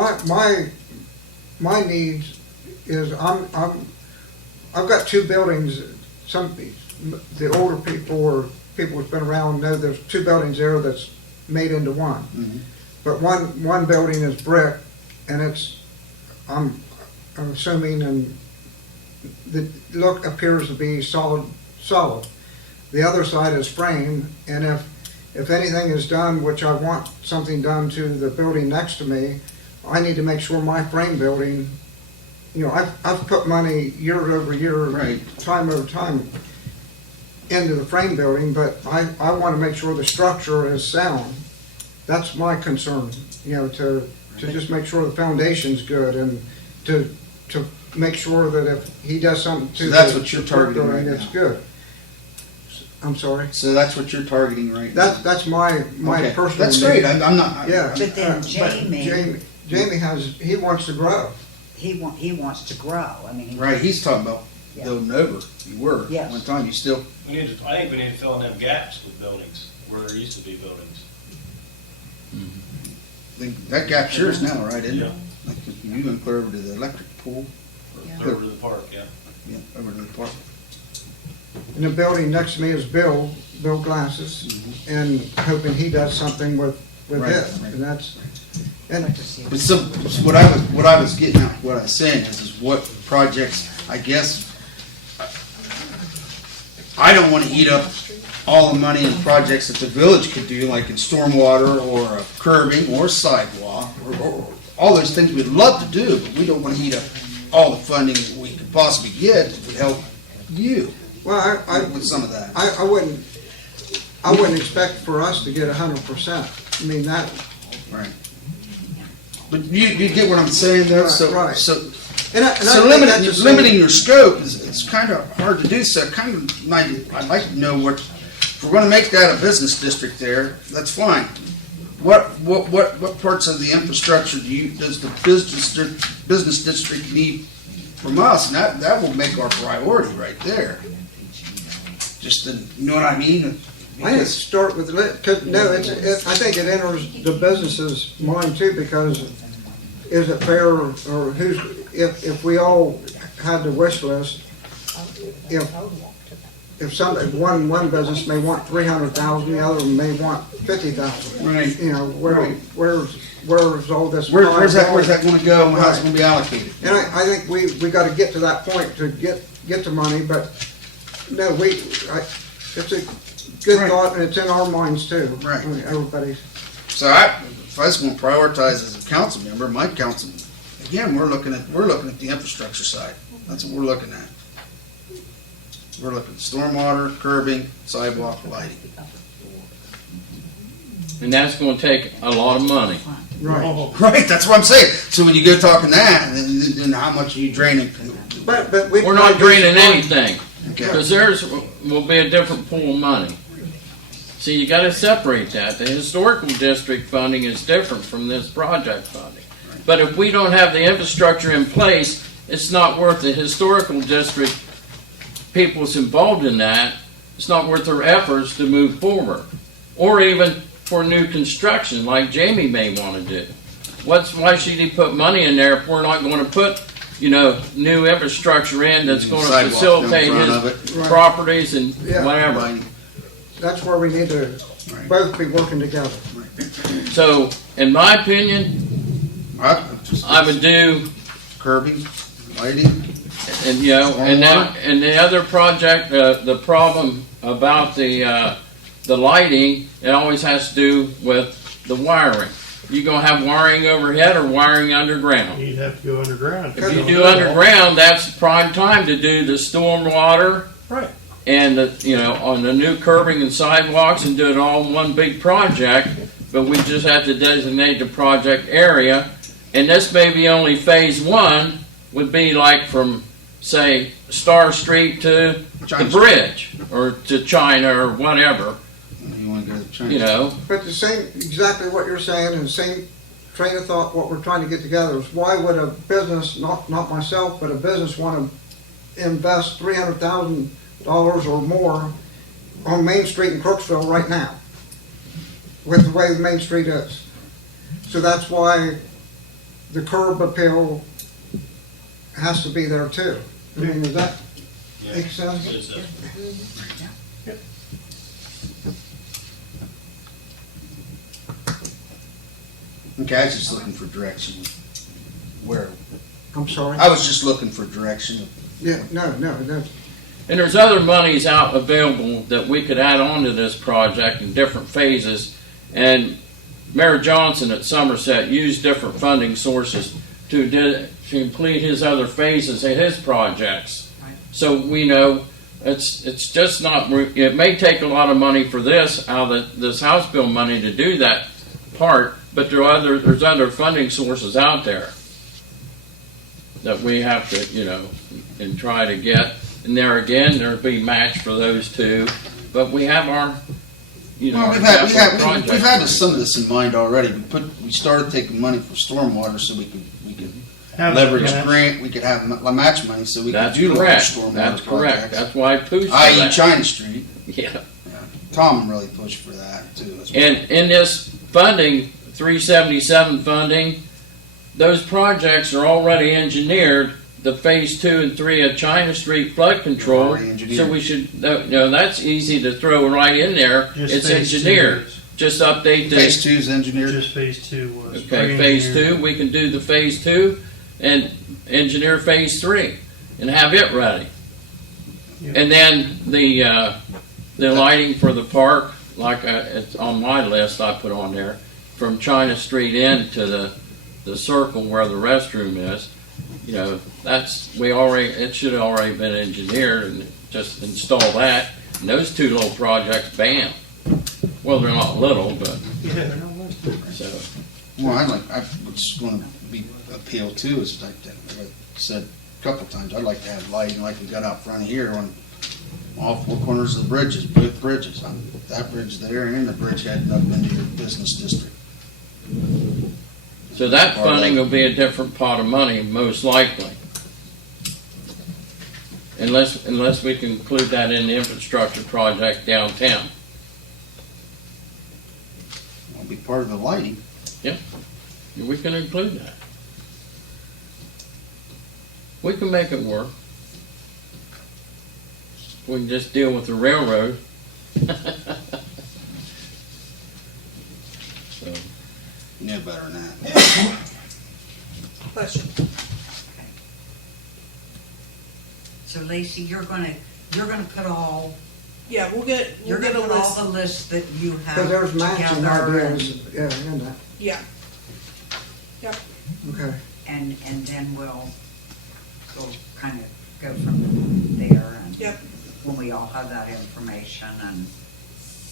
my needs is I've got two buildings. The older people or people who've been around know there's two buildings there that's made into one. Mhm. But one building is brick, and I'm assuming, and the look appears to be solid. The other side is frame, and if anything is done, which I want something done to the building next to me, I need to make sure my frame building, I've put money year over year, Right. time over time into the frame building, but I want to make sure the structure is sound. That's my concern, to just make sure the foundation's good and to make sure that if he does something to So that's the what you're targeting building, right it's now. good. I'm sorry. So that's what you're targeting right now. That's my Okay. personal. That's great. need. I'm not. Yeah. But then Jamie he wants to grow. He wants to grow, I mean. Right. He's talking about Yeah. building over. You were Yes. one time. You still. I think we need to fill in them gaps with buildings, where there used to be buildings. That gap's yours now, right? Isn't Yeah. it? Like you went clear over to the electric pool. Over to the park, yeah. Yeah, over to the park. And the building next to me is Bill Glasses, and hoping he does something with Right, it. right. And that's, I'd and like to see it. But so what I was getting at, what I was saying is what projects, I guess, I don't want to eat up all the money in projects that the village could do, like in stormwater or curbing or sidewalk, or all those things we'd love to do, but we don't want to eat up all the funding that we could possibly get that would help you well, with some of that. I wouldn't expect for us to get 100%. I mean, that, Right. But you get what I'm saying though? So, Right. so and I So think that's a limiting your scope it's kind of hard to do. So I'd like to know if we're going to make that a business district there, that's fine. What parts of the infrastructure does the business district need from us? And that will make our priority right there. Just to, you know what I mean? I think start with, I think it enters the business's mind too, because is it fair, or if we all had the wish list, if somebody, one business may want 300,000, the other may want 50,000. Right. Where's all this? Where's that going to go and how's it going to be allocated? And I think we got to get to that point to get the money, but no, it's a good Right. thought, and it's in our minds too. Right. I mean, everybody's. So if I was going to prioritize as a council member, my council, again, we're looking at the infrastructure side. That's what we're looking at. We're looking at stormwater, curbing, sidewalk, lighting. And that's gonna take a lot of money. Right. Right, that's what I'm saying. So when you go talking that, then how much are you draining? But We're not draining anything, Okay. because will be a different pool of money. See, you gotta separate that. The historical district funding is different from this project funding. But if we don't have the infrastructure in place, it's not worth the historical district people that's involved in that, it's not worth their efforts to move forward. Or even for new construction, like Jamie may wanna do. Why should he put money in there if we're not gonna put, new infrastructure in that's gonna Sidewalk facilitate in front his of it. Right. properties and Yeah. whatever? Lighting. that's where we need to Right. both be working together. So, in my opinion, I would do, Curbing, lighting. and and the other project, the problem about the lighting, it always has to do with the wiring. You gonna have wiring overhead or wiring underground? You'd have to go underground. If you do underground, that's prime time to do the stormwater. Right. And on the new curbing and sidewalks, and do it all in one big project, but we just have to designate the project area. And this may be only phase one, would be like from, say, Star Street to the bridge, or to China, or whatever, You want to go to China? But the same, exactly what you're saying, and the same train of thought, what we're trying to get together is why would a business, not myself, but a business want to invest $300,000 or more on Main Street in Crooksville right now, with the way the Main Street is. So that's why the curb appeal has to be there too. I mean, does that make sense? It's a- Okay, I was just looking for direction. Where? I'm sorry? I was just looking for direction. Yeah, no. And there's other monies out available that we could add on to this project in different phases. And Mayor Johnson at Somerset used different funding sources to complete his other phases of his projects. So we know it's just not, it may take a lot of money for this, out of this House bill money to do that part, but there's other funding sources out there that we have to, and try to get. And there again, there'll be match for those two, but we have our, Well, our we've capital projects. had some of this in mind already. We started taking money for stormwater so we could Have leverage match. grant. We could have match money so we could That's do large correct. stormwater That's correct. projects. That's why I pushed for I.e. that. China Street. Yeah. Tom really pushed for that too. As well. And in this funding, 377 funding, those projects are already engineered. The phase 2 and 3 of China Street flood control. Already engineered. So we should, that's easy to throw right in there. Just It's phase engineered. two. Just update the. Phase 2's engineered. Just phase 2 was. Okay, phase 2, we can do the phase 2 and engineer phase 3 and have it ready. Yep. And then the lighting for the park, like it's on my list I put on there, from China Street in to the circle where the restroom is, it should have already been engineered, and just install that. And those two little projects, bam. Well, they're not little, but, Yeah, they're not listed. so. Well, I just want to be appealed to is like I said a couple times. I'd like to have lighting like we got out front of here on all four corners of the bridges, both bridges. That bridge there and the bridge heading up into your business district. So that funding will be a different pot of money, most likely. Unless we can include that in the infrastructure project downtown. It'll be part of the lighting. We can include that. We can make it work. We can just deal with the railroad. So, You know better than that. Question. So Lacey, you're gonna put all, Yeah, we'll get you're a gonna put all list. the lists that you have Because there's matching together ideas, yeah, in that, Yeah. okay. and then we'll kind of go from there and. Yep. when we all have that information and.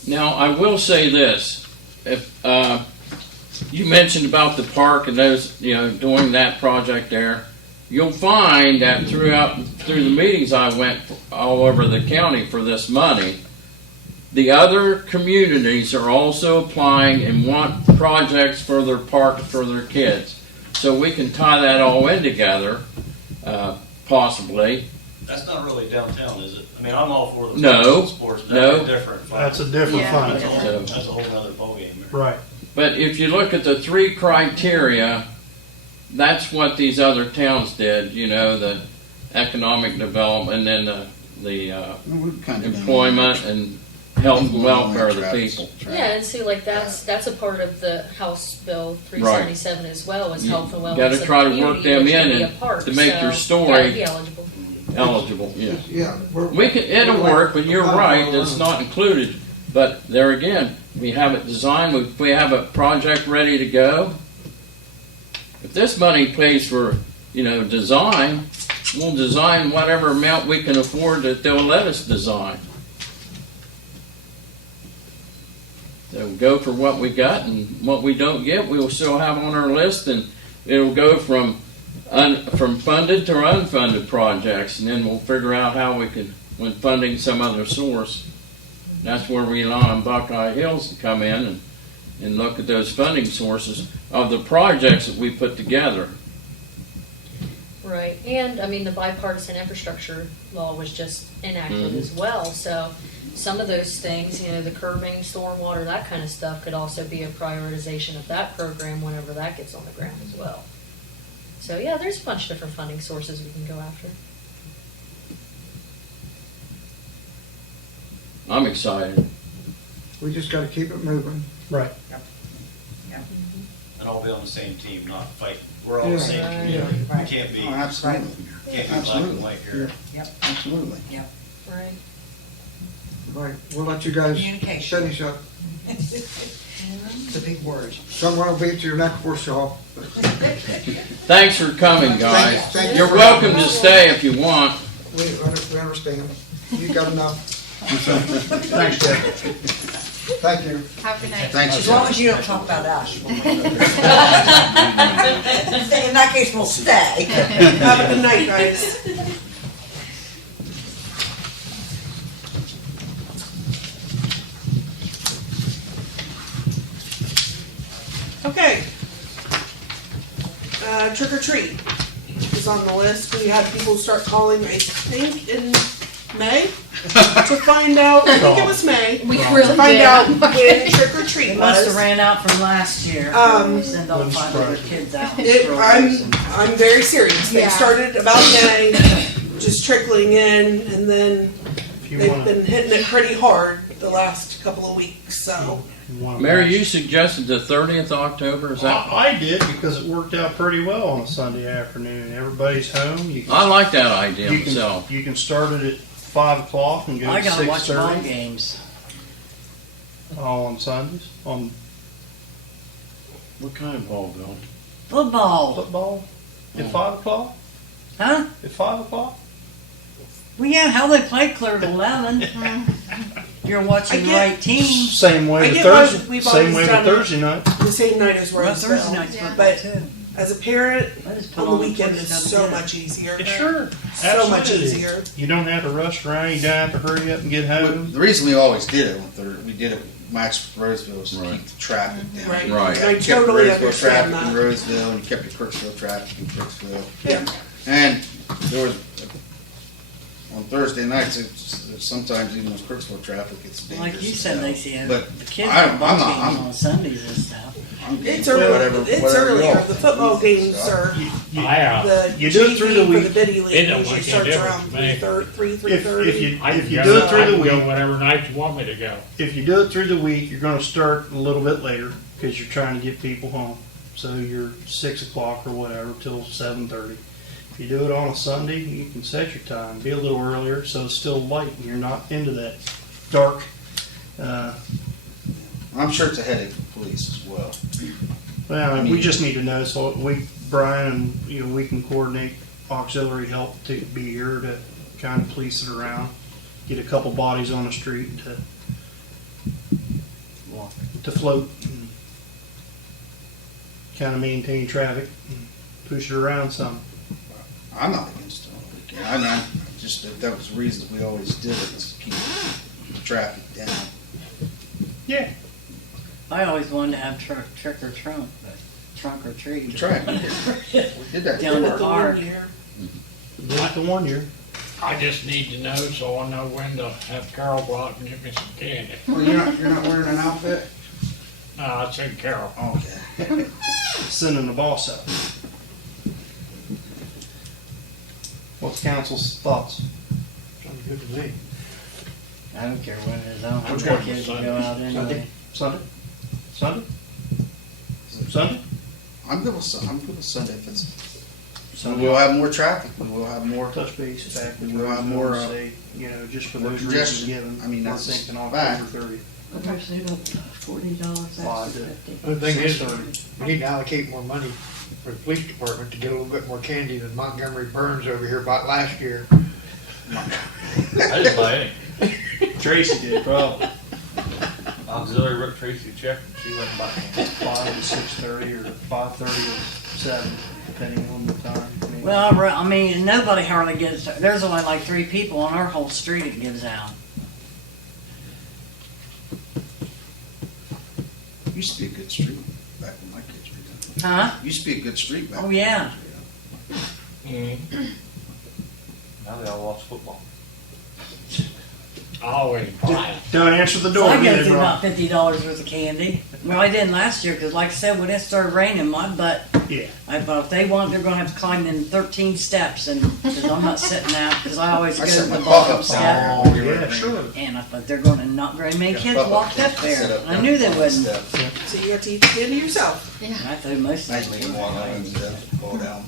Now, I will say this, if, you mentioned about the park and those, doing that project there, you'll find that through the meetings I went all over the county for this money, the other communities are also applying and want projects for their parks for their kids. So we can tie that all in together, possibly. That's not really downtown, is it? I mean, I'm all for the No, sports, but no. that's a different fund. That's a different Yeah. fund. That's a whole nother ballgame. Right. But if you look at the 3 criteria, that's what these other towns did, the economic development and then We've kind of done employment and health and welfare of the Traffic. people. Yeah, and see, like, that's a part of the House Bill 377 as well, is health and wellness. Gotta of the try to work community, them which can in be a and part, to make so your story- gotta be eligible. Eligible, yeah. Yeah. It'll work, but you're right, it's not included. But there again, we have it designed, we have a project ready to go. If this money pays for, design, we'll design whatever amount we can afford that they'll let us design. So go for what we got, and what we don't get, we'll still have on our list, and it'll go from funded to unfunded projects, and then we'll figure out how we can, when funding some other source. That's where we rely on Buckeye Hills to come in and look at those funding sources of the projects that we put together. Right, and, I mean, the bipartisan infrastructure law was just enacted Mhm. as well, so some of those things, the curbing, stormwater, that kind of stuff could also be a prioritization of that program whenever that gets on the ground as well. So, yeah, there's a bunch of different funding sources we can go after. I'm excited. We just gotta keep it moving. Right. And all be on the same team, not fight. We're all the Yeah. same Right. community. Right. We can't be, Oh, absolutely. can't be black Absolutely. and white here. Absolutely. Right. Right, we'll let you guys Communication. finish up. It's a big word. Someone will be at your next workshop. Thanks for coming, guys. Thank you. You're welcome to stay if you want. We understand. You got enough. Thanks, Jeff. Thank you. Have a good night. Thanks, As long Jeff. as you don't talk about us. In that case, we'll stay. Have a good night, guys. Okay. Trick or treat is on the list. We had people start calling, I think, in May to find out. I think it was May. We To really find did. out when trick or treat It must have was. ran out from last year. Send all Wouldn't 500 surprise kids out. I'm very serious. They Yeah. started about May, just trickling in, and then If you they've want been hitting it pretty hard the last couple of weeks. So to. Mary, you suggested the 30th of October, is that? I did because it worked out pretty well on a Sunday afternoon. Everybody's home. I like that idea You myself. can start it at 5 o'clock and go I to gotta watch ball 6:30. games. All on Sundays. On What kind of ball, Bill? Football, football at 5 o'clock. huh? At 5 o'clock. Well, yeah, how they play clear to 11. You're watching the I right team. Same I way with get Thursday. we've Same always way with done it. Thursday night. the same night as Well, Roseville. Thursday night's Yeah. football But too. as a parent, I just put on the on weekend first is cup so of much easier. Sure. So much Absolutely. easier. You don't have to rush around. You don't have to hurry up and get home. The reason we always did it, we did it matched with Roseville was to Right. keep the traffic down. Right. Right. You I kept totally Roseville understand traffic in that. Roseville, and you kept your Crooksville traffic in Crooksville. Yeah. And there was, on Thursday nights, sometimes even with Crooksville traffic, it's dangerous. Like you as said, hell. they see it. But The kids I'm are ball not- games I'm- on Sundays and stuff. It's Whatever- early. It's whatever earlier. y'all- The football games are You- the You do it through the JV for week. the Biddy League It don't usually make any starts difference around to me. 3:30. If you do it through the I can week, go whatever night you want me to go. if you do it through the week, you're going to start a little bit later because you're trying to get people home. So you're 6 o'clock or whatever till 7:30. If you do it on a Sunday, you can set your time, be a little earlier, so it's still light and you're not into that dark. I'm sure it's a headache for police as well. Well, we just need to know so Brian, and we can coordinate auxiliary help to be here to kind of police it around. get a couple bodies on the street to float and kind of maintain traffic and push it around some. I'm not against it on the weekend. I mean, that was the reason we always did it, was to keep traffic down. Yeah. I always wanted to have trick or trunk, but trunk or treat. We tried. We did that. Down the With the park. 1 year. Did it the 1 year. I just need to know so I know when to have Carol go out and give me some candy. Well, you're not wearing an outfit? No, I said Carol. Okay. Sending the boss out. What's council's thoughts? Sounds good to me. I don't care when it is. I don't have Which my one? kids to go out anyway. Sunday? Sunday? I'm good with Sunday if it's, Sunday. we'll have more traffic, we will have more, Touch base back with We'll have more, say, you know, just for more those reasons congestion. given. I mean, we're that's thinking fact. October 30th. Save up $40 Why, extra the- 50. The thing is, 6:30. we need to allocate more money for the police department to get a little bit more candy than Montgomery Burns over here bought last year. I didn't buy any. Tracy did, probably. Auxiliary wrote Tracy a check, and she went and bought any. 5 to 6:30 or 5:30 to 7, depending on the time. Well, I mean, nobody hardly gets, there's only like 3 people on our whole street it gives out. used to be a good street back when my kids were young. Huh? Used to be a good street back Oh, when yeah. my kids were young. Now they all lost football. I always buy it. Don't answer the So door, I go either, through bro. about $50 worth of candy. Well, I didn't last year, because like I said, when it started raining, my butt, Yeah. I thought if they want, they're gonna have to climb in 13 steps, and, because I'm not sitting out, because I always I go set to my the butt bottom up step. Oh, when we were yeah, in sure. And I thought they're gonna, not very many Yeah, kids butt walked up Set there. up I knew they wouldn't. step. So you got to eat the candy yourself. I threw most Nice of to them walk away. around and fall down.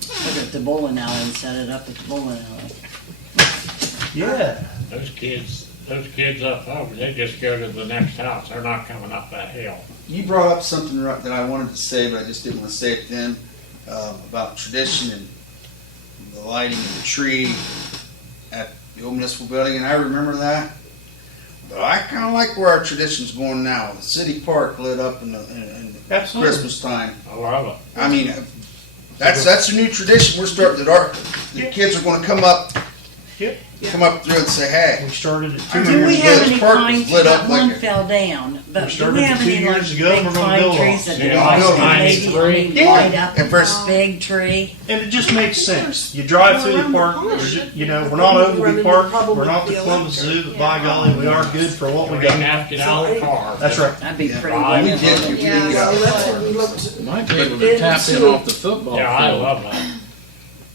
Took it to bowling alley and set it up at the bowling alley. Yeah. Those kids up over, they just go to the next house. They're not coming up that hill. You brought up something that I wanted to say, but I just didn't want to say it then, about tradition and the lighting of the tree at the old municipal building, and I remember that. But I kind of like where our tradition's going now. The city park lit up in Absolutely. Christmas time. I love it. I mean, that's a new tradition we're starting, the kids are gonna come up through and say, hey. We started at 2 Do years we ago. have Village any Park pine was trees? lit up One like a- fell down, but do started we have it 2 any like years ago, and big we're gonna pine build trees on that it. light Yeah, up, tiny maybe, tree. Yeah. light up And first- a big tree? And it just makes sense. You drive through the park, you know, we're not Ogilvy Park, we're not the Columbus Zoo, but by golly, we are good for what we We didn't got. have to get out of the car. That's right. That'd be Yeah. pretty Right. We good. did, we did get So out. that's what we looked. Might be able to tap in off the football Yeah, I field love that.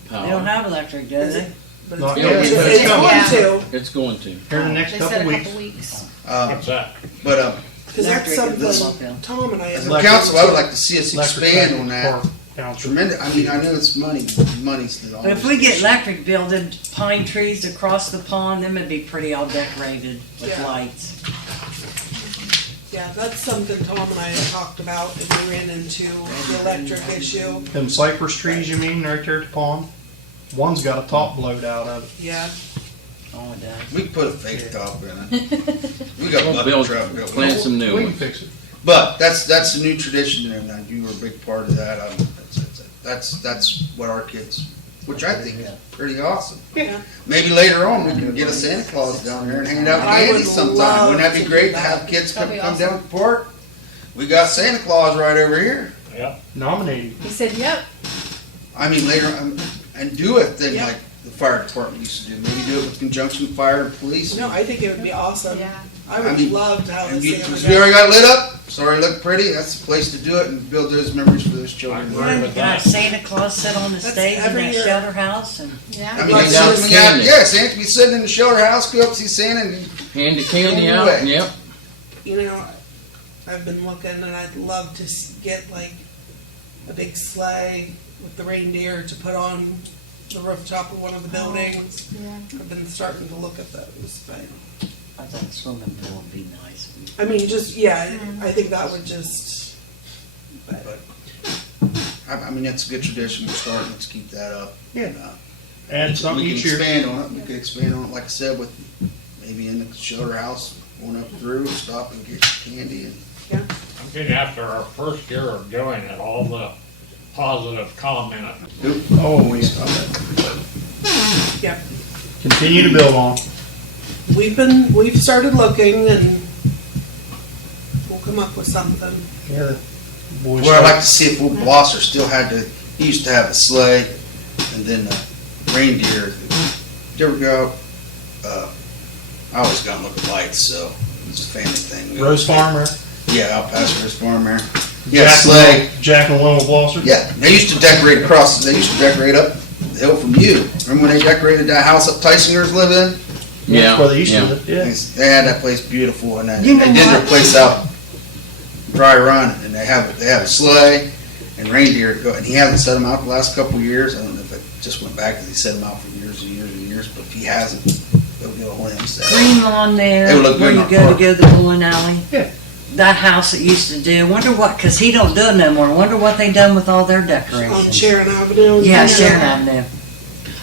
They don't power. have electric, do they? But Not it's yet. going It's to. coming. It's going to. It's going to. Here in the next They couple said a weeks. couple weeks. What's that? But, Because that's Electric is something up. Tom and I as have. a council, I would like to see us Electric expand Factory on that. Park Township. Tremendous, I mean, I know it's money's the But if we get electric builded pine trees across the pond, them would be pretty all decorated with Yeah. lights. Yeah, that's something Tom and I had talked about if we ran into the electric issue. Them cypress trees, you mean, right there at the pond? One's got a top blowed out of it. Yeah. Oh, it does. We can put a fake top in it. We got We'll bucket build, truck built. plant some new We can ones. fix it. But that's a new tradition, and you were a big part of that. That's what our kids, which I think is pretty awesome. Yeah. Maybe later on we can get a Santa Claus down there and hand out I candy would sometime. love Wouldn't that to be do great to that. have kids That'd come be down to the park? We got Santa Claus right over here. Yep. Nominating. He said, yep. I mean, later and do it then Yeah. like the fire department used to do. Maybe do it with conjunction with fire and police. No, I think it would be awesome. Yeah. I would I mean, love to have And the you, Santa. because we already got it lit up, it's already looked pretty, that's the place to do it and build those memories for those children. Right. Yeah, with got that. Santa Claus sit on the That's stage in every that year. shelter house and I Yeah. mean, Like that's Santa something out, candy. yeah, Santa can be sitting in the shelter house, go up see Santa and Hand the candy Hand out, away. yep. You know, I've been looking and I'd love to get like a big sleigh with the reindeer to put on the rooftop of one of the buildings. Yeah. I've been starting to look at those, but I think swimming pool would be nice. I mean, just, yeah, I think that would just, but I mean, that's a good tradition, we're starting, let's keep that up. Yeah. And, Add something we can each year. expand on it, we could expand on it, like I said, with maybe in the shelter house, going up through, stop and get candy and. I'm getting after our first year of doing it, all the positive comment. Always. Yep. Continue to build on. We've started looking and we'll come up with something. Yeah. the Boy Well, I'd like Scout- to see if old Blosser still had the, he used to have a sleigh and then the reindeer. Did you ever go, I always got them with lights, so it's a family thing. Rose Farmer. Yeah, out past Rose Farm there. Yeah, sleigh. Jack and Little Blosser. Yeah, they used to decorate across, they used to decorate up the hill from you. Remember when they decorated that house up Tysoners live in? That's where they used Yeah. to live. Yeah. They had that place beautiful, and then You know they did their what? place out Dry Run, and they have a sleigh and reindeer go, and he hasn't set them out the last couple of years. I don't know if it just went back because he set them out for years and years and years, but if he hasn't, it'll be a whole him set. Green lawn there, They would look where good you in go our to park. go to the bowling alley. Yeah. That house that used to do, wonder what, cause he don't do it no more, wonder what they done with all their On decorations. Sharon Avenue. Yeah, Sharon Avenue.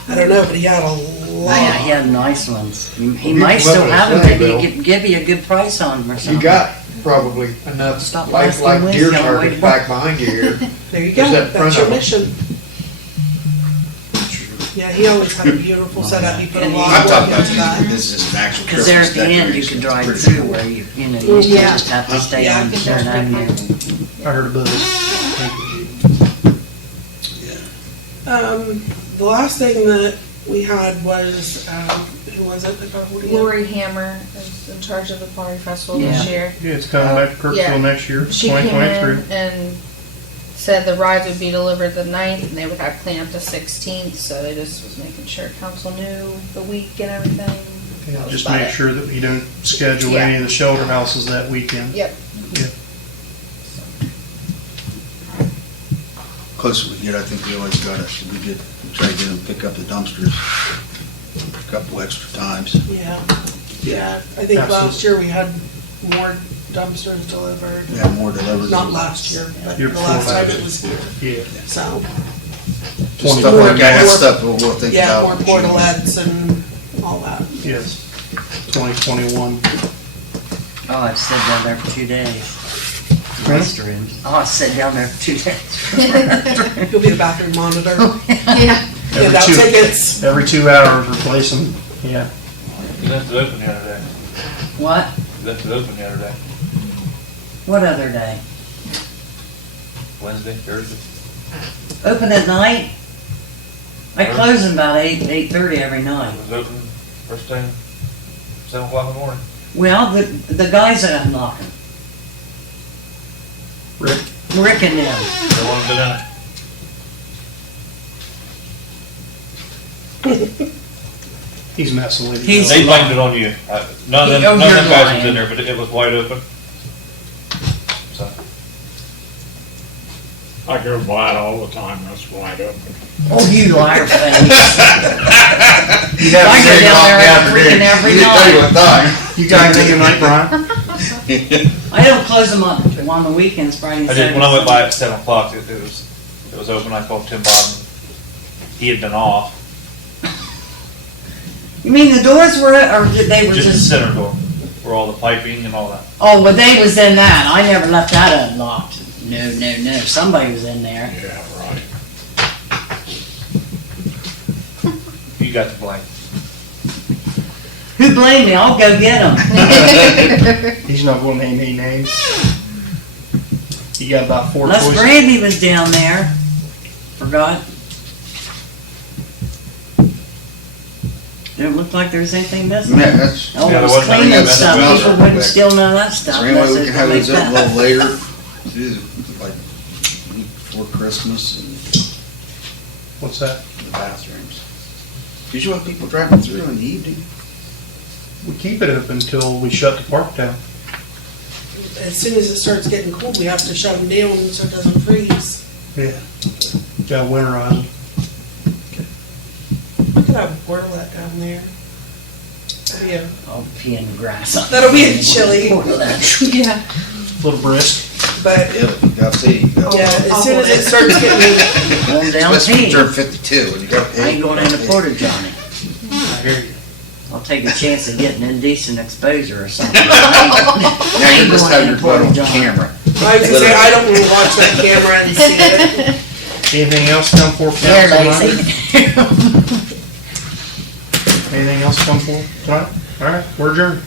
I don't know, but he had a Oh, lot. yeah, he had nice ones. He you might come up still with a have them, sleigh, maybe Bill. he could give you a good price on them or something. You got probably enough, Stop like asking deer Wiz, y'all, targets wait. back behind you here. There you Just go, that front that's your of 'em. mission. Yeah, he always had a beautiful setup, he put a lot I'm of talking work about into that. this is an actual Cause there Christmas at the end, you decoration. could It's drive pretty through cool. where you Yeah. just have to stay Yeah, I on can Sharon definitely Avenue. I heard about it. The last thing that we had was, who was it that got hold of you? Lori Hammer is in charge of the pottery festival this Yeah. year. Yeah, it's coming back to Crooksville Yeah. next year, She came 2023. in and said the rides would be delivered the 9th and they would have cleanup the 16th, so they just was making sure council knew the week and everything. Yeah, That was just about make it. sure that we don't schedule Yeah. any of the shelter houses that weekend. Yep. Closer we get, I think we always got it, should we get, try to get them to pick up the dumpsters a couple extra times. Yeah, yeah, I think last year we had more dumpsters delivered. Yeah, more delivered. Not last year, but Year the last before time last. it was here, Yeah. so. Just stuff like that, stuff we'll think Yeah, about. more portalettes and all that. Yes. 2021. Oh, I've sat down there for 2 days. Restrooms. Oh, I sat down there for 2 days. You'll be the bathroom monitor. Yeah. Give out two- tickets. Every 2 hours replace them. Yeah. You left it open the other day. What? You left it open the other day. What other day? Wednesday, Thursday. Open at night? I close at about 8:30 every night. It was open first thing, 7 o'clock in the morning. Well, the guys that I'm knocking, Rick? Rick and them. They wanted to deny. He's messing with you. He's- They blamed it on you. None of them, Oh, none of you're them guys was lying. in there, but it was wide open. So, I go by it all the time, that's wide open. Oh, you liar face. You I go down there freaking every night. You got anything tonight, Brian? I don't close them up on the weekends, Friday and I Saturday. did, when I went by at 7 o'clock, it was open. I called Tim Bottom. He had been off, You mean the doors were, or did they were just the just? center door, where all the piping and all that. Oh, well, they was in that. I never left that unlocked. No, no, no. Somebody was in there. Yeah, right. You got the blame. Who blamed me? I'll go get them. He's not going to name any names. You got about 4 Unless choices. Brandy was down there. Forgot. Didn't look like there was anything missing. Yeah, that's, Oh, Yeah, it there was wasn't clean anything and missing. stuff. Smells People real wouldn't quick. steal none of that is stuff. there any way unless we it can have was those up a like little that. later? Jeez, like, before Christmas and What's that? the bathrooms. Cause you want people driving through in the evening. We keep it open until we shut the park down. As soon as it starts getting cold, we have to shut them down so it doesn't freeze. Yeah. Got to winterize them. We could have a portalet down there. That'll be a- Oh, pee in the grass. That'll be a chilly. Yeah. A little brisk. But, Yeah, you gotta see. You gotta- yeah, as soon as it starts getting, Going down Especially when pee. you turn 52 and you gotta pay. I ain't going in the porta, Johnny. I hear you. I'll take a chance of getting indecent exposure or something. Now you just have your butt on camera. I was gonna say, I don't wanna watch that camera and see it. Anything else come for They're council tonight? lazy. Anything else come for tonight? All right, we're adjourned.